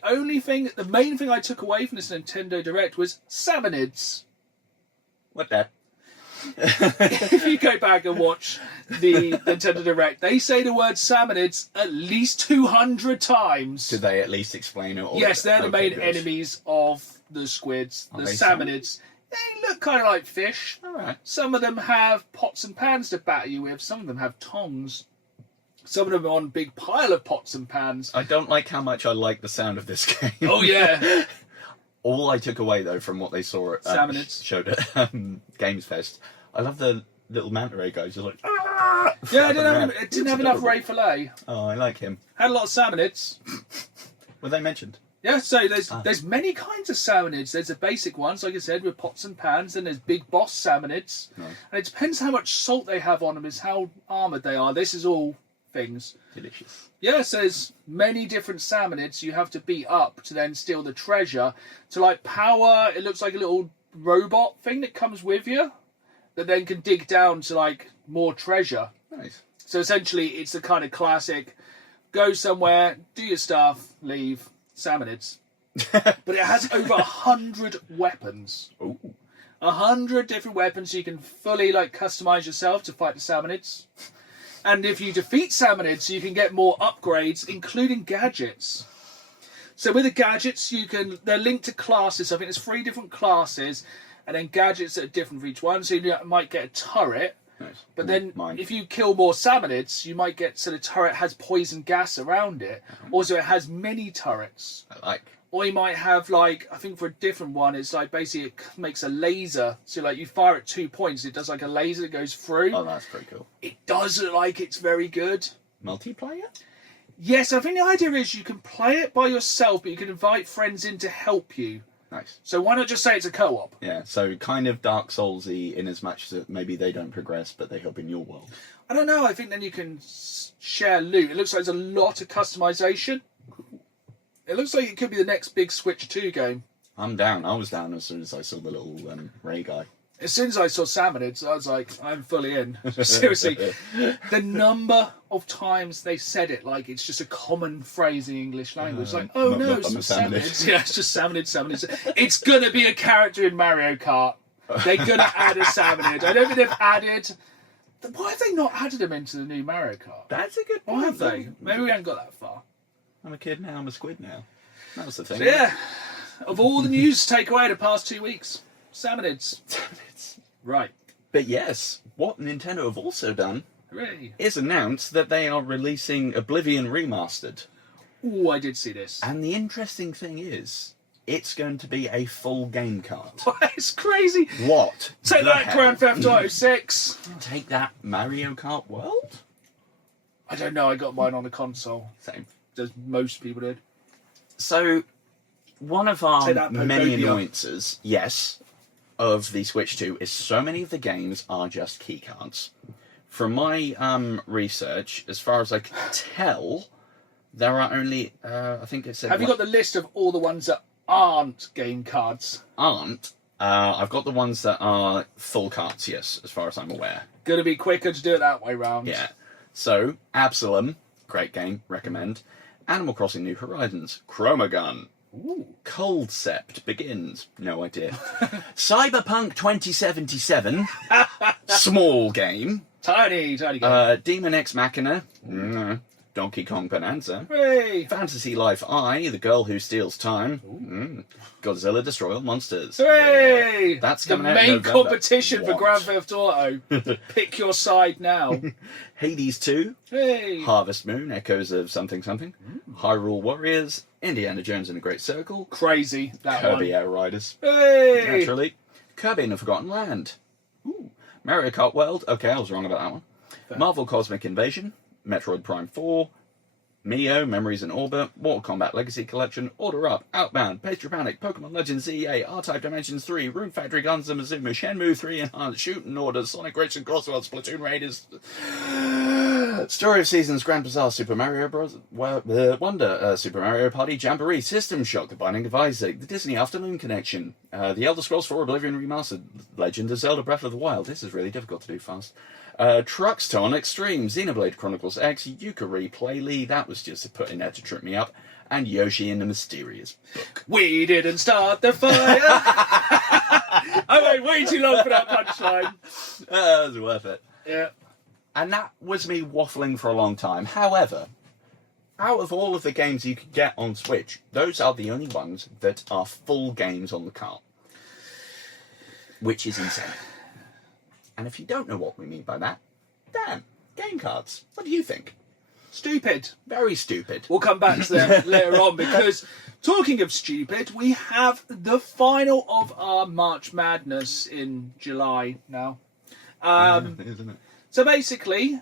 main thing I took away from this Nintendo Direct was salmonids. What that? If you go back and watch the Nintendo Direct, they say the word salmonids at least 200 times. Did they at least explain it? Or Yes, they're the main good. enemies of the squids, Are the they salmonids. They look kind of like fish. All right. Some of them have pots and pans to batter you with. Some of them have tongs. Some of them are on a big pile of pots and pans. I don't like how much I like the sound of this game. Oh, yeah. All I took away, though, from what they saw at Salmonids. showed at Games Fest, I love the little manta ray guys just like... Yeah, it Flapping didn't around. have enough It's Ray Filet. Oh, I like him. Had a lot of salmonids. Were they mentioned? Yeah, so there's many kinds of salmonids. There's the basic ones, like I said, with pots and pans. Then there's big boss salmonids. Nice. And it depends how much salt they have on them, is how armoured they are. This is all things. Delicious. Yes, there's many different salmonids you have to beat up to then steal the treasure. To like power, it looks like a little robot thing that comes with you that then can dig down to like more treasure. Nice. So essentially, it's the kind of classic: go somewhere, do your stuff, leave. Salmonids. But it has over 100 weapons. Ooh. 100 different weapons, so you can fully like customize yourself to fight the salmonids. And if you defeat salmonids, you can get more upgrades, including gadgets. So with the gadgets, they're linked to classes. I think there's 3 different classes, and then gadgets that are different for each one. So you might get a turret. Nice. But then, Mine. if you kill more salmonids, you might get so the turret has poison gas around it. Also, it has mini turrets. I like. Or you might have, like, I think for a different one, it's like basically it makes a laser. So, like, you fire at 2 points, it does like a laser that goes through. Oh, that's pretty cool. It does look like it's very good. Multiplayer? Yes, I think the idea is you can play it by yourself, but you can invite friends in to help you. Nice. So why not just say it's a co-op? Yeah, so kind of Dark Souls-y in as much as maybe they don't progress, but they help in your world. I don't know, I think then you can share loot. It looks like there's a lot of customization. It looks like it could be the next big Switch 2 game. I'm down. I was down as soon as I saw the little Ray guy. As soon as I saw salmonids, I was like, I'm fully in. Seriously, the number of times they said it like it's just a common phrase in English language. Like, oh I'm no, a some salmonid. salmonids. Yeah, it's just salmonids. It's going to be a character in Mario Kart. They're going to add a salmonid. I don't think they've added... Why have they not added them into the new Mario Kart? That's a good Why point. have they? Maybe we haven't got that far. I'm a kid now, I'm a squid now. That was the thing. So yeah, of all the news to take away the past 2 weeks, salmonids. Right. But yes, what Nintendo have also done Hooray. is announced that they are releasing Oblivion Remastered. Ooh, I did see this. And the interesting thing is, it's going to be a full game card. It's crazy. What? Take the that, hell? Grand Theft Auto 6. Take that, Mario Kart World? I don't know, I got mine on the console, Same. as most people did. So, one of our Take that, many Pokemon. annoyances, yes, of the Switch 2 is so many of the games are just keycards. From my research, as far as I can tell, there are only, I think it said... Have you got the list of all the ones that aren't game cards? I've got the ones that are full cards, yes, as far as I'm aware. Gonna be quicker to do it that way round. Yeah. So, Absalom, great game, recommend. Animal Crossing New Horizons, Chromagun. Ooh. Cold Sept begins. No idea. Cyberpunk 2077, small game. Tiny game. Demon X Machina, Donkey Kong Bonanza. Hooray! Fantasy Life I, The Girl Who Steals Time. Godzilla Destroy All Monsters. Hooray! Yeah. That's the coming out in main November. competition for What? Grand Theft Auto. Pick your side now. Hades 2, Hey! Harvest Moon, Echoes of Something Something. Hyrule Warriors, Indiana Jones and the Great Circle. Crazy, that Kirby one. Air Riders. Hey! Naturally. Kirby and the Forgotten Land. Ooh. Mario Kart World. Okay, I was wrong about that one. Fair. Marvel Cosmic Invasion. Metroid Prime 4. Mio, Memories in Orbit, Mortal Kombat Legacy Collection, Order Up, Outbound, Pastry Panic, Pokemon Legends ZA, R-Type Dimensions 3, Rune Factory Guns and Mizumu, Shenmue 3 Enhanced, Shooting Orders, Sonic Racing Crossworld, Splatoon Raiders, Story of Seasons, Grand Bazaar, Super Mario Bros. Wonder, Super Mario Party, Jamboree, System Shock, The Binding of Isaac, The Disney Afternoon Connection, The Elder Scrolls 4 Oblivion Remastered, Legend of Zelda Breath of the Wild. This is really difficult to do fast. Truxton Extreme, Xenoblade Chronicles X, Yukari Playly, that was just put in there to trip me up, and Yoshi and the Mysterious Book. We didn't start the fire! I waited way too long for that punchline. That was worth it. Yeah. And that was me waffling for a long time. However, out of all of the games you could get on Switch, those are the only ones that are full games on the cart. Which is insane. And if you don't know what we mean by that, damn, game cards. What do you think? Stupid. Very stupid. We'll come back to them later on because, talking of stupid, we have the final of our March Madness in July now. Isn't it? So basically,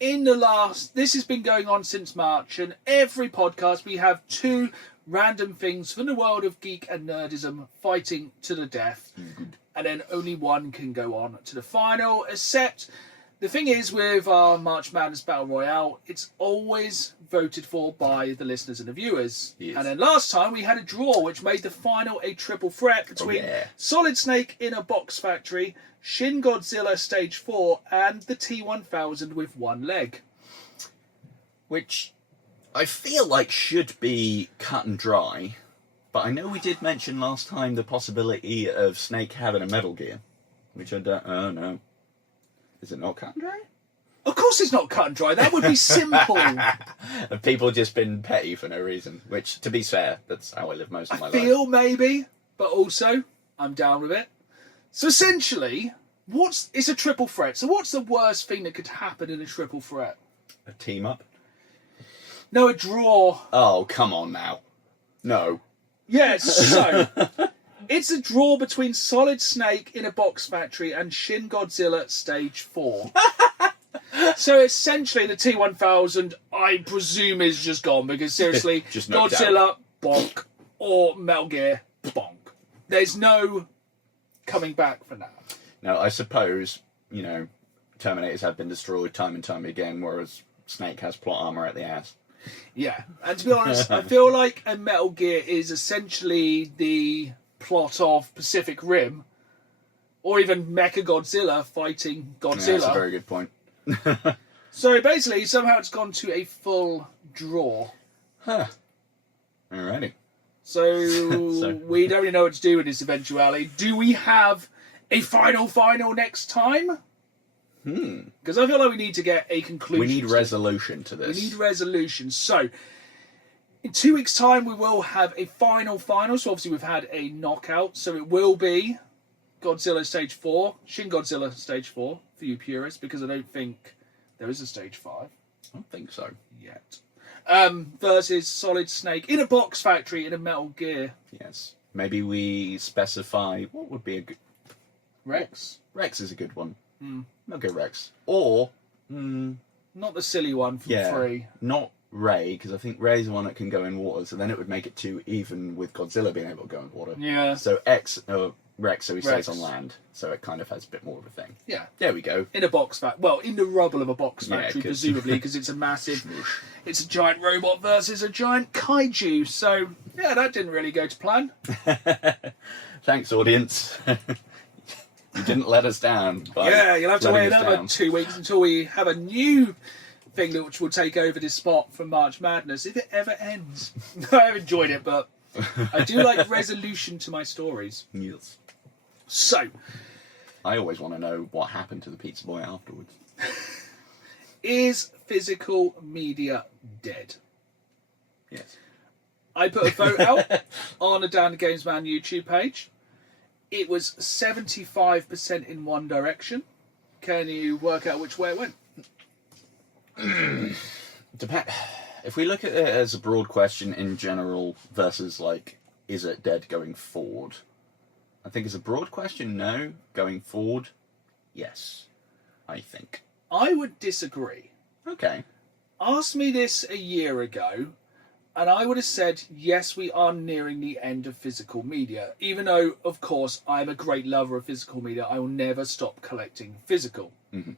this has been going on since March, and every podcast we have two random things from the world of geek and nerdism fighting to the death. And then only one can go on to the final, except the thing is with our March Madness Battle Royale, it's always voted for by the listeners and the viewers. Yes. And then last time we had a draw, which made the final a triple threat between Solid Snake in a Box Factory, Shin Godzilla Stage 4, and the T-1000 with one leg. Which I feel like should be cut and dry. But I know we did mention last time the possibility of Snake having a Metal Gear, which I don't know. Is it not cut and dry? Of course it's not cut and dry. That would be simple. Have people just been petty for no reason? Which, to be fair, that's how I live most of my I life. feel maybe, but also I'm down with it. So essentially, it's a triple threat. So what's the worst thing that could happen in a triple threat? A team up? No, a draw. Oh, come on now. No. Yeah, so it's a draw between Solid Snake in a Box Factory and Shin Godzilla Stage 4. So essentially the T-1000, I presume, is just gone because seriously, Just knocked Godzilla, bonk, or Metal Gear, bonk. There's no coming back from that. Now, I suppose, Terminators have been destroyed time and time again, whereas Snake has plot armor at the ass. Yeah, and to be honest, I feel like a Metal Gear is essentially the plot of Pacific Rim, or even Mecha Godzilla fighting Godzilla. Yeah, that's a very good point. So basically, somehow it's gone to a full draw. Huh. Alrighty. So we don't really know what to do with this eventuality. Do we have a final next time? Because I feel like we need to get a conclusion. We need resolution to this. We need resolution. So, in 2 weeks' time, we will have a final. So, obviously, we've had a knockout. So, it will be Godzilla Stage 4, Shin Godzilla Stage 4, for you purists, because I don't think there is a Stage 5 I don't think so. yet. Versus Solid Snake in a Box Factory in a Metal Gear. Yes. Maybe we specify what would be a good... Rex. Rex is a good one. Okay, Rex. Or... Not the silly one from 3. Not Ray, because I think Ray's the one that can go in water, so then it would make it too even with Godzilla being able to go in water. Yeah. So Rex, so he stays on land, so it kind of has a bit more of a thing. Yeah. There we go. In a box factory. Well, in the rubble of a box Yeah, factory, 'cause- presumably, because it's a massive... It's a giant robot versus a giant kaiju. So, yeah, that didn't really go to plan. Thanks, audience. You didn't let us down. By Yeah, you'll have to wait letting us another down. 2 weeks until we have a new thing which will take over this spot from March Madness, if it ever ends. I've enjoyed it, but I do like resolution to my stories. Yes. So, I always want to know what happened to the pizza boy afterwards. is physical media dead? Yes. I put a vote out on the Down the Games Man YouTube page. It was 75% in one direction. Can you work out which way it went? If we look at it as a broad question in general versus like, is it dead going forward? I think as a broad question, no. Going forward, yes. I think. I would disagree. Okay. Ask me this a year ago, and I would have said, yes, we are nearing the end of physical media. Even though, of course, I'm a great lover of physical media, I will never stop collecting physical. Mm-hmm.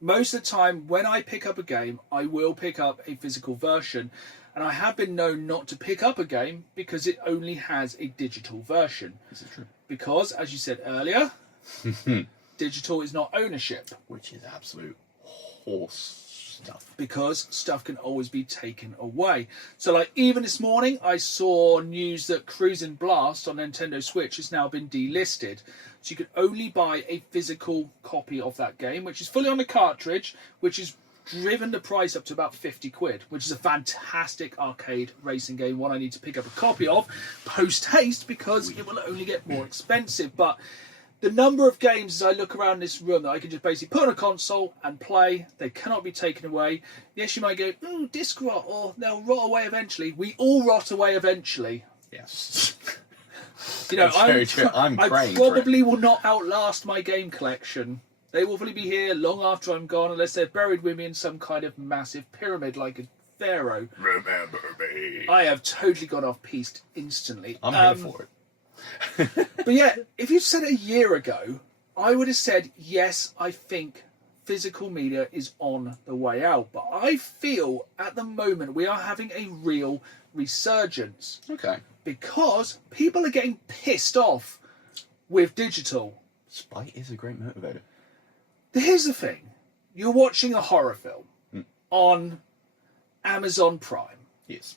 Most of the time, when I pick up a game, I will pick up a physical version. And I have been known not to pick up a game because it only has a digital version. This is true. Because, as you said earlier, digital is not ownership. Which is absolute horse stuff. Because stuff can always be taken away. So, like, even this morning, I saw news that Cruis'n Blast on Nintendo Switch has now been delisted. So you can only buy a physical copy of that game, which is fully on the cartridge, which is driven the price up to about 50 quid, which is a fantastic arcade racing game, one I need to pick up a copy of post-haste because it will only get more expensive. But the number of games as I look around this room that I can just basically put on a console and play, they cannot be taken away. Yes, you might go, ooh, disc rot, or they'll rot away eventually. We all rot away eventually. Yes. You know, That's very true. I'm I praying for probably will not outlast my game collection. They will probably be here long after I'm gone, unless they're buried with me in some kind of massive pyramid like a pharaoh. Remember me. I have totally gone off piste instantly. I'm here for it. But yeah, if you'd said it a year ago, I would have said, yes, I think physical media is on the way out. But I feel at the moment we are having a real resurgence. Okay. Because people are getting pissed off with digital. Spite is a great motivator. Here's the thing. You're watching a horror film on Amazon Prime. Yes.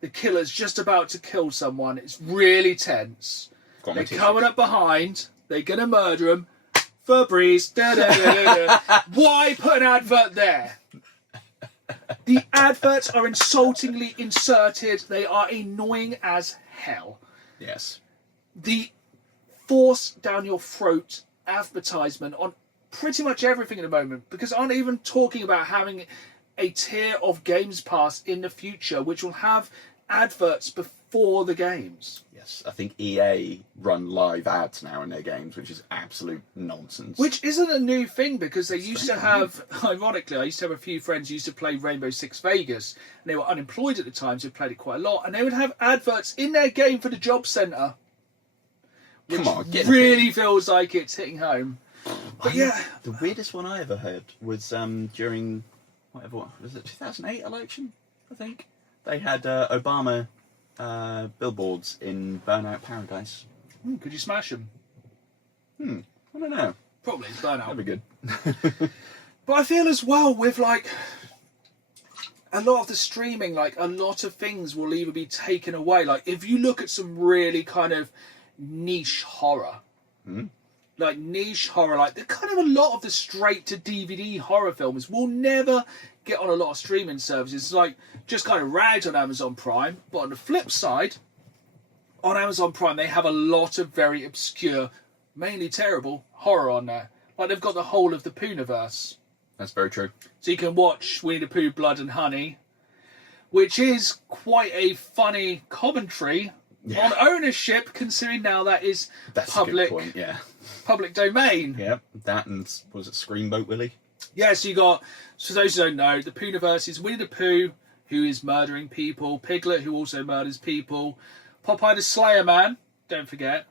The killer's just about to kill someone. It's really tense. They're coming up behind. They're going to murder him. Febreze. Da, da, da, da, da. Why put an advert there? The adverts are insultingly inserted. They are annoying as hell. Yes. The force down your throat advertisement on pretty much everything at the moment, because I'm even talking about having a tier of Games Pass in the future which will have adverts before the games. Yes. I think EA run live ads now in their games, which is absolute nonsense. Which isn't a new thing, because they used to have, ironically, I used to have a few friends who used to play Rainbow Six Vegas, and they were unemployed at the time, so they played it quite a lot, and they would have adverts in their game for the job centre. Come on, get really feels like it's hitting home. But yeah. The weirdest one I ever heard was during, whatever, was it 2008 election, I think? They had Obama billboards in Burnout Paradise. Could you smash them? I don't know. Probably, it's Burnout. That'd be good. But I feel as well with, like, a lot of the streaming, like, a lot of things will either be taken away. Like, if you look at some really kind of niche horror, like the kind of a lot of the straight to DVD horror films will never get on a lot of streaming services. It's like just kind of ragged on Amazon Prime. But on the flip side, on Amazon Prime, they have a lot of very obscure, mainly terrible horror on there. Like they've got the whole of the Poonaverse. That's very true. So you can watch Winnie the Pooh, Blood and Honey, which is quite a funny commentary on ownership, considering now that is That's public, a good point, yeah. public domain. Yep, that and, was it Screamboat Willie? Yeah, so you got, for those who don't know, the Poonaverse is Winnie the Pooh, who is murdering people, Piglet, who also murders people, Popeye the Slayer Man, don't forget,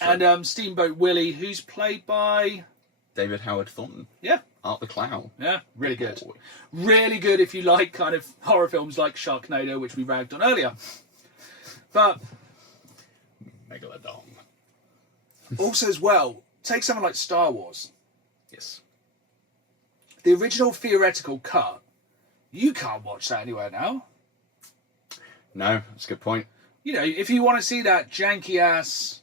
and Steamboat Willie, who's played by David Howard Thornton. Yeah. Art the Clown. Yeah, really good. Boy. Really good if you like kind of horror films like Sharknado, which we ragged on earlier. But Megalodon. Also as well, take something like Star Wars. Yes. The original theoretical cut, you can't watch that anywhere now. No, that's a good point. You know, if you want to see that janky ass,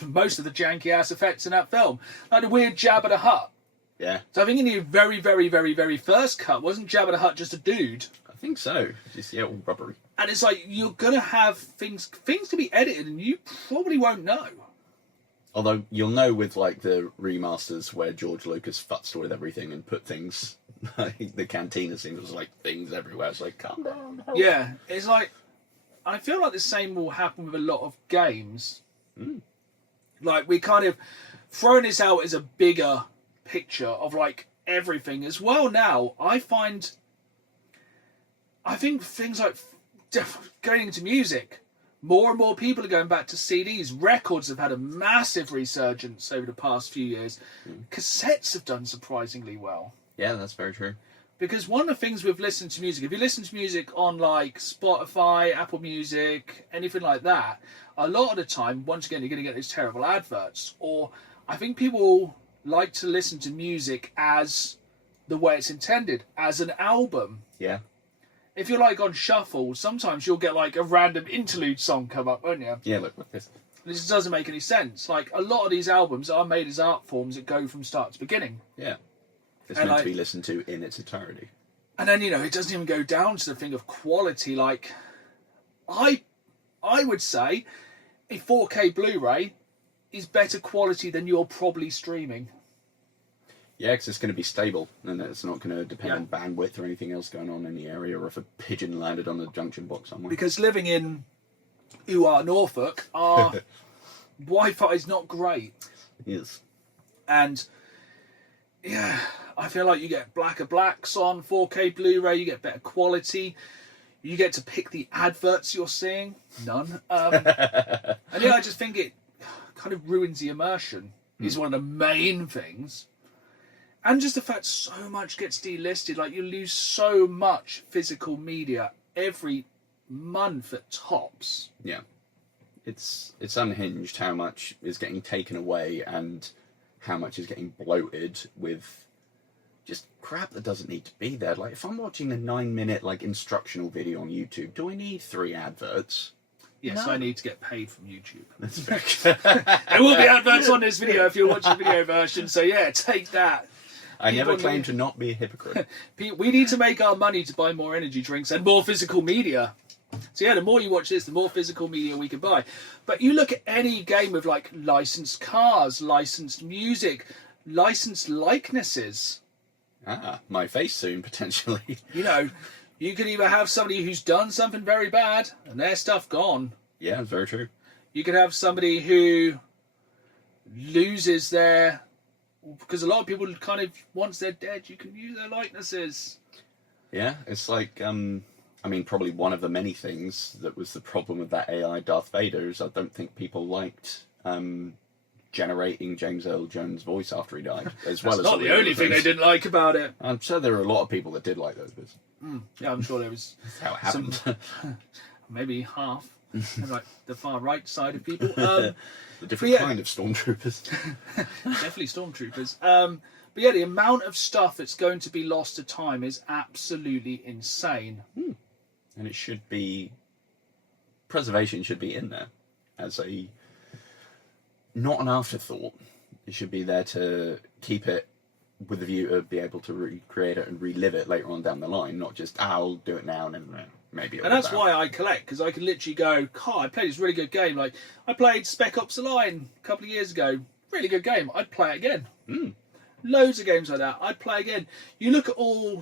most of the janky ass effects in that film, like the weird Jabba the Hutt. Yeah. So I think in the very, very, very, very first cut, wasn't Jabba the Hutt just a dude? I think so. Just all rubbery. And it's like you're gonna have things to be edited, and you probably won't know. Although you'll know with like the remasters where George Lucas futzed with everything and put things like the cantina scene was like things everywhere. It's like calm down. Yeah, it's like I feel like the same will happen with a lot of games. Like we kind of throwing this out as a bigger picture of like everything as well. Now I think things like going into music. More and more people are going back to CDs. Records have had a massive resurgence over the past few years. Cassettes have done surprisingly well. Yeah, that's very true. Because one of the things with listening to music, if you listen to music on like Spotify, Apple Music, anything like that, a lot of the time, once again, you're going to get these terrible adverts. Or I think people like to listen to music as the way it's intended, as an album. Yeah. If you're like on shuffle, sometimes you'll get like a random interlude song come up, won't you? Yeah, look this. This doesn't make any sense. Like a lot of these albums are made as art forms that go from start to beginning. Yeah. It's And meant to be listened to in its entirety. And then, you know, it doesn't even go down to the thing of quality. Like, I would say a 4K Blu-ray is better quality than you're probably streaming. Yeah, because it's going to be stable, and it's not going to depend on bandwidth or anything else going on in the area, or if a pigeon landed on a junction box somewhere. Because living in Norfolk, our Wi-Fi is not great. Yes. And, yeah, I feel like you get blacker blacks on 4K Blu-ray, you get better quality, you get to pick the adverts you're seeing. None. And, yeah, I just think it kind of ruins the immersion, is one of the main things. And just the fact so much gets delisted, like you lose so much physical media every month at tops. Yeah. It's unhinged how much is getting taken away and how much is getting bloated with just crap that doesn't need to be there. Like if I'm watching a 9-minute like instructional video on YouTube, do I need 3 adverts? Yes, No. I need to get paid from YouTube. That's fair. There will be adverts on this video if you're watching the video version, so yeah, take that. I never People claim need- to not be a hypocrite. We need to make our money to buy more energy drinks and more physical media. So yeah, the more you watch this, the more physical media we can buy. But you look at any game with like licensed cars, licensed music, licensed likenesses. My face soon, potentially. You know, you could either have somebody who's done something very bad and their stuff gone. Yeah, it's very true. You could have somebody who loses their... Because a lot of people kind of, once they're dead, you can use their likenesses. Yeah, it's like, I mean, probably one of the many things that was the problem with that AI Darth Vader is I don't think people liked generating James Earl Jones' voice after he died. As well as Not all the other only thing they things. didn't like about it. I'm sure there are a lot of people that did like those bits. Yeah, I'm sure there was That's how it happened. maybe half, like the far right side of people. The different yeah. kind of stormtroopers. Definitely stormtroopers. But yeah, the amount of stuff that's going to be lost to time is absolutely insane. And it should be... Preservation should be in there as a... Not an afterthought. It should be there to keep it with the view of be able to recreate it and relive it later on down the line, not just, I'll do it now and then maybe it'll And that's be why I collect, because I can literally go, God, I played this really good game. Like, I played Spec Ops: The Line a couple of years ago. Really good game. I'd play it again. Loads of games like that. I'd play again. You look at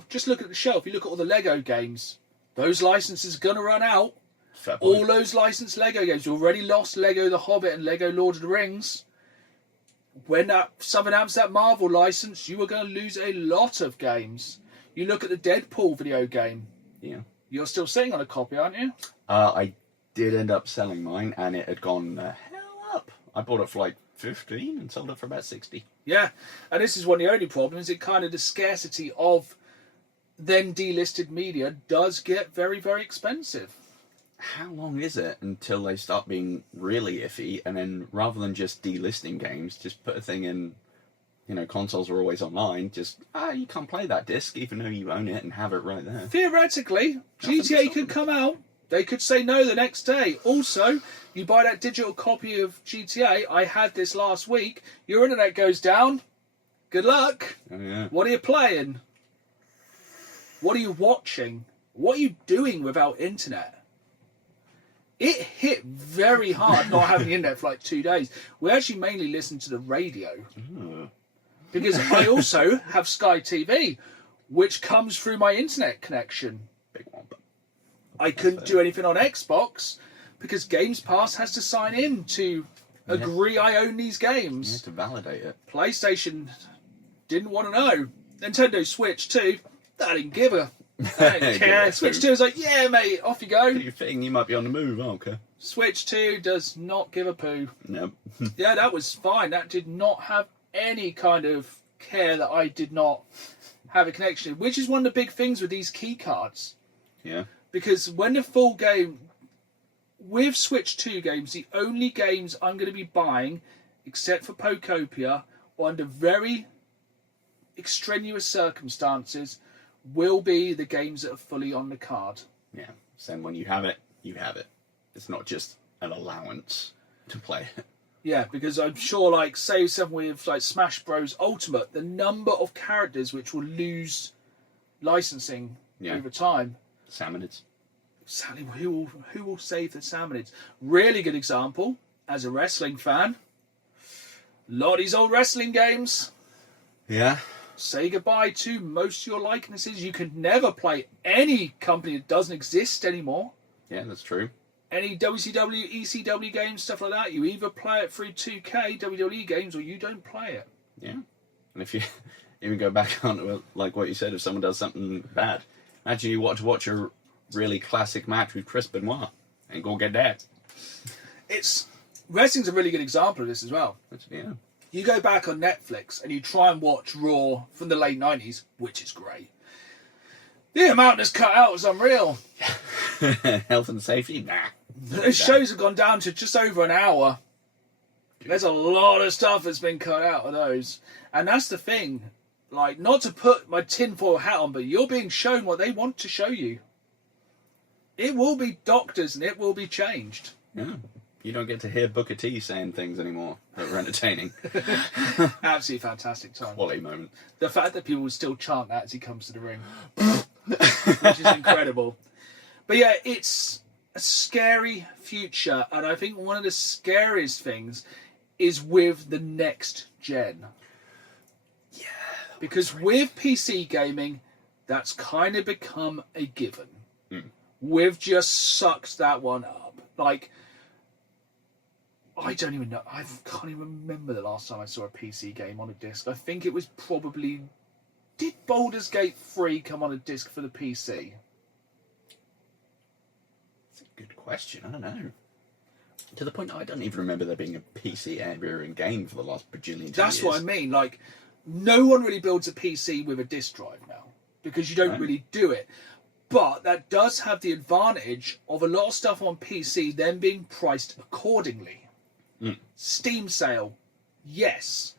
just look at the shelf. You look at all the Lego games. Those licenses are going to run out. Fair point. All those licensed Lego games. You already lost Lego The Hobbit and Lego Lord of the Rings. When something happens to that Marvel license, you are going to lose a lot of games. You look at the Deadpool video game. Yeah. You're still sitting on a copy, aren't you? I did end up selling mine, and it had gone the hell up. I bought it for like 15 and sold it for about 60. Yeah, and this is one of the only problems. It kind of the scarcity of then delisted media does get very, very expensive. How long is it until they start being really iffy, and then rather than just delisting games, just put a thing in, consoles are always online, just, you can't play that disc even though you own it and have it right there. Theoretically, GTA could come out. They could say no the next day. Also, you buy that digital copy of GTA. I had this last week. Your internet goes down. Good luck. Oh, yeah. What are you playing? What are you watching? What are you doing without internet? It hit very hard not having internet for like 2 days. We actually mainly listened to the radio. Because I also have Sky TV, which comes through my internet connection. Big one. I couldn't do anything on Xbox because Games Pass has to sign in to agree I own these You games. have to validate it. PlayStation didn't want to know. Nintendo Switch 2, I didn't give a... I didn't care. Switch 2 was like, yeah, mate, off you go. You think you might be on the move? Oh, okay. Switch 2 does not give a poo. No. Yeah, that was fine. That did not have any kind of care that I did not have a connection, which is one of the big things with these key cards. Yeah. Because when the full game, with Switch 2 games, the only games I'm going to be buying, except for Pokopia, or under very extraneous circumstances, will be the games that are fully on the card. Yeah. So when you have it, you have it. It's not just an allowance to play it. Yeah, because I'm sure, like, say something with like Smash Bros. Ultimate, the number of characters which will lose licensing over time. Salmonids. Sally, who will save the Salmonids? Really good example, as a wrestling fan. A lot of these old wrestling games. Yeah. Say goodbye to most of your likenesses. You can never play any company that doesn't exist anymore. Yeah, that's true. Any WCW, ECW games, stuff like that, you either play it through 2K, WWE games, or you don't play it. Yeah. And if you even go back on, like what you said, if someone does something bad, imagine you want to watch a really classic match with Chris Benoit and go get that. Wrestling's a really good example of this as well. Yeah. You go back on Netflix and you try and watch Raw from the late 90s, which is great. The amount that's cut out is unreal. Health and safety? Nah. Those shows have gone down to just over an hour. There's a lot of stuff that's been cut out of those. And that's the thing. Like, not to put my tinfoil hat on, but you're being shown what they want to show you. It will be doctors and it will be changed. Yeah. You don't get to hear Booker T saying things anymore that were entertaining. Absolutely fantastic time. Quality moment. The fact that people will still chant that as he comes to the ring. Which is incredible. But yeah, it's a scary future, and I think one of the scariest things is with the next gen. Yeah. Because with PC gaming, that's kind of become a given. We've just sucked that one up. Like, I don't even know. I can't even remember the last time I saw a PC game on a disc. I think it was probably... Did Baldur's Gate 3 come on a disc for the PC? That's a good question. I don't know. To the point I don't even remember there being a PC era in game for the last bajillion years. That's what I mean. Like, no one really builds a PC with a disc drive now. Because you don't really do it. But that does have the advantage of a lot of stuff on PC then being priced accordingly. Steam sale, yes.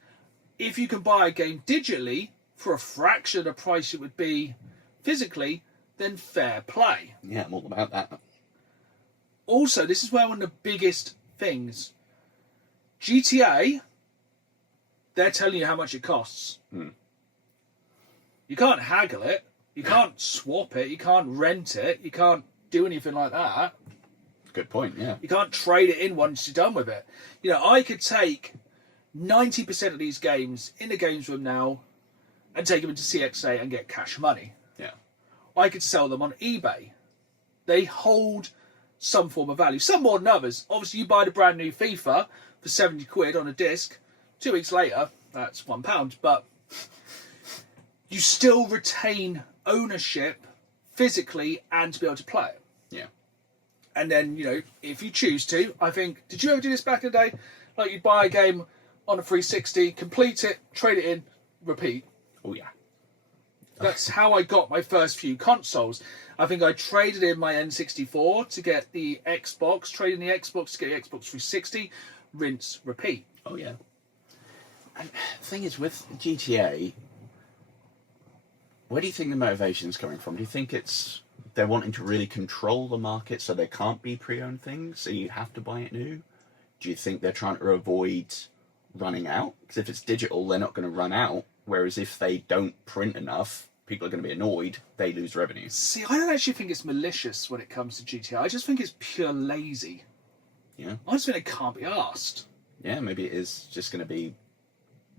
If you can buy a game digitally for a fraction of the price it would be physically, then fair play. Yeah, I'm all about that. Also, this is where one of the biggest things. GTA, they're telling you how much it costs. You can't haggle it. You can't swap it. You can't rent it. You can't do anything like that. Good point, yeah. You can't trade it in once you're done with it. You know, I could take 90% of these games in the games room now and take them into CXA and get cash money. Yeah. I could sell them on eBay. They hold some form of value, some more than others. Obviously, you buy the brand new FIFA for 70 quid on a disc. 2 weeks later, that's £1, but you still retain ownership physically and to be able to play it. Yeah. And then, you know, if you choose to, I think, did you ever do this back in the day? Like, you'd buy a game on a 360, complete it, trade it in, repeat. Oh, yeah. That's how I got my first few consoles. I think I traded in my N64 to get the Xbox, traded in the Xbox to get the Xbox 360, rinse, repeat. Oh, yeah. And the thing is, with GTA, where do you think the motivation's coming from? Do you think it's they're wanting to really control the market so there can't be pre-owned things, so you have to buy it new? Do you think they're trying to avoid running out? Because if it's digital, they're not going to run out. Whereas if they don't print enough, people are going to be annoyed. They lose revenue. See, I don't actually think it's malicious when it comes to GTA. I just think it's pure lazy. Yeah. I just think it can't be asked. Yeah, maybe it is just going to be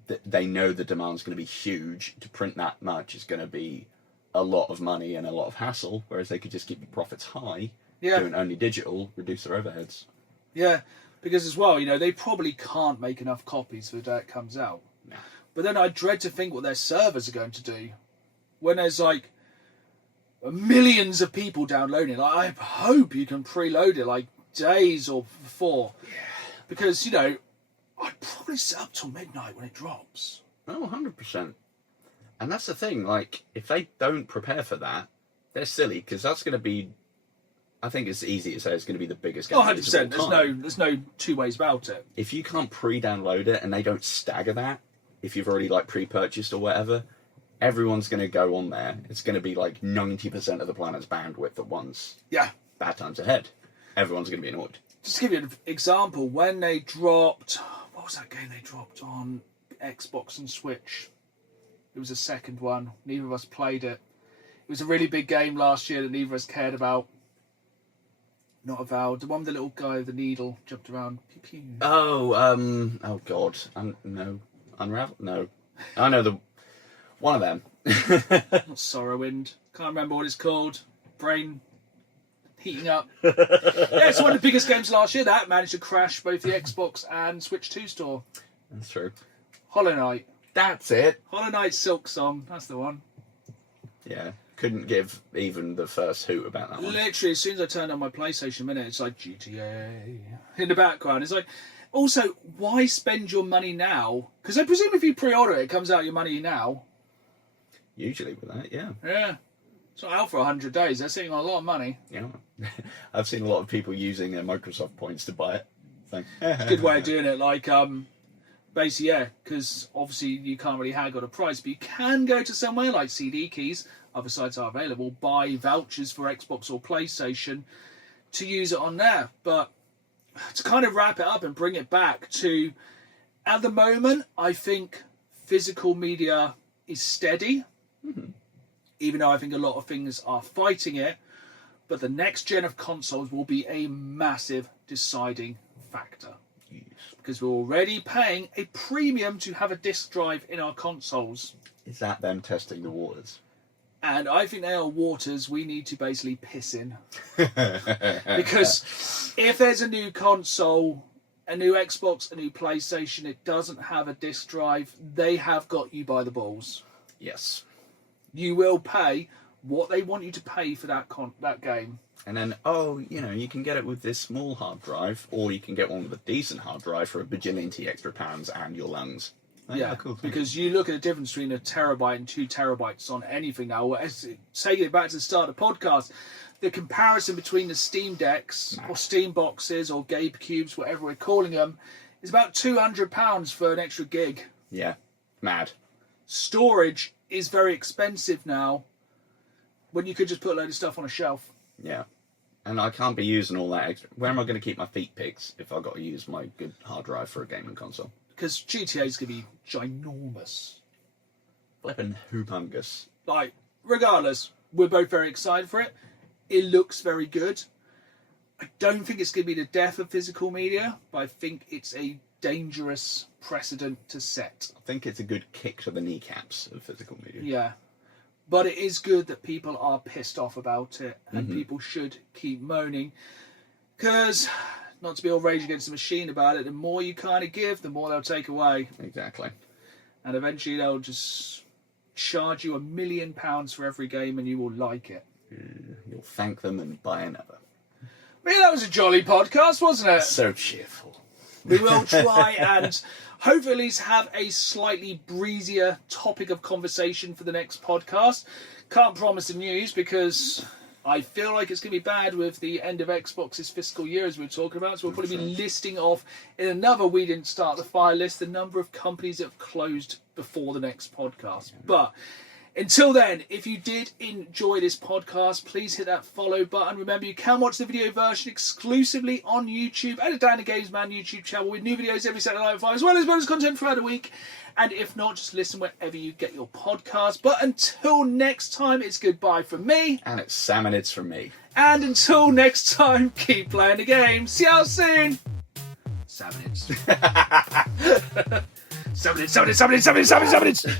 that they know the demand's going to be huge. To print that much is going to be a lot of money and a lot of hassle, whereas they could just keep the profits high, doing only digital, reduce their overheads. Yeah, because as well, you know, they probably can't make enough copies for the day it comes out. No. But then I dread to think what their servers are going to do when there's like millions of people downloading. Like, I hope you can preload it like days or before. Yeah. Because, you know, I'd probably sit up till midnight when it drops. Oh, 100%. And that's the thing, like, if they don't prepare for that, they're silly, because that's going to be, I think it's easy to say, it's going to be the biggest game. Oh, 100%. There's no two ways about it. If you can't pre-download it and they don't stagger that, if you've already, like, pre-purchased or whatever, everyone's going to go on there. It's going to be, like, 90% of the planet's bandwidth at once. Yeah. Bad times ahead. Everyone's going to be annoyed. Just to give you an example, when they dropped, what was that game they dropped on Xbox and Switch? It was a second one. Neither of us played it. It was a really big game last year that neither of us cared about. Not Avowed. The one with the little guy with the needle jumped around. Pew, pew. Oh, oh God. No. Unravel? No. I know one of them. Not Sorrowwind. Can't remember what it's called. Brain heating up. Yeah, it's one of the biggest games last year. That managed to crash both the Xbox and Switch 2 store. That's true. Hollow Knight. That's it. Hollow Knight Silk Song. That's the one. Yeah. Couldn't give even the first hoot about that one. Literally, as soon as I turned on my PlayStation Minute, it's like GTA in the background. It's like, also, why spend your money now? Because I presume if you pre-order it, it comes out your money now. Usually with that, yeah. Yeah. It's not out for 100 days. They're sitting on a lot of money. Yeah. I've seen a lot of people using their Microsoft points to buy it. It's a good way of doing it. Like, basically, yeah, because obviously you can't really haggle a price, but you can go to somewhere like CD Keys, other sites are available, buy vouchers for Xbox or PlayStation to use it on there. But to kind of wrap it up and bring it back to, at the moment, I think physical media is steady, even though I think a lot of things are fighting it. But the next gen of consoles will be a massive deciding factor. Because we're already paying a premium to have a disc drive in our consoles. Is that them testing the waters? And I think they are waters we need to basically piss in. Because if there's a new console, a new Xbox, a new PlayStation, it doesn't have a disc drive, they have got you by the balls. Yes. You will pay what they want you to pay for that game. And then, you can get it with this small hard drive, or you can get one with a decent hard drive for a bajillion extra pounds and your lungs. Yeah, cool. Because you look at the difference between a terabyte and 2 terabytes on anything now. Taking it back to the start of the podcast, the comparison between the Steam Decks or Steam Boxes or Gabe Cubes, whatever we're calling them, is about £200 for an extra gig. Yeah, mad. Storage is very expensive now when you could just put a load of stuff on a shelf. Yeah. And I can't be using all that extra. Where am I going to keep my feet pics if I've got to use my good hard drive for a gaming console? Because GTA is going to be ginormous. Flippin' hoopungus. Like, regardless, we're both very excited for it. It looks very good. I don't think it's going to be the death of physical media, but I think it's a dangerous precedent to set. I think it's a good kick to the kneecaps of physical media. Yeah. But it is good that people are pissed off about it, and people should keep moaning. Because, not to be all rage against the machine about it, the more you kind of give, the more they'll take away. Exactly. And eventually they'll just charge you £1 million for every game and you will like it. You'll thank them and buy another. Well, that was a jolly podcast, wasn't it? So cheerful. We will try and hopefully have a slightly breezier topic of conversation for the next podcast. Can't promise the news because I feel like it's going to be bad with the end of Xbox's fiscal year, as we were talking about. So we'll probably be listing off in another We Didn't Start the Fire list the number of companies that have closed before the next podcast. But until then, if you did enjoy this podcast, please hit that follow button. Remember, you can watch the video version exclusively on YouTube at the Dan and Games Man YouTube channel with new videos every Saturday night at 5, as well as bonus content throughout the week. And if not, just listen wherever you get your podcast. But until next time, it's goodbye from me. And it's salmonids from me. And until next time, keep playing the game. See you soon. Salmonids. Salmonids.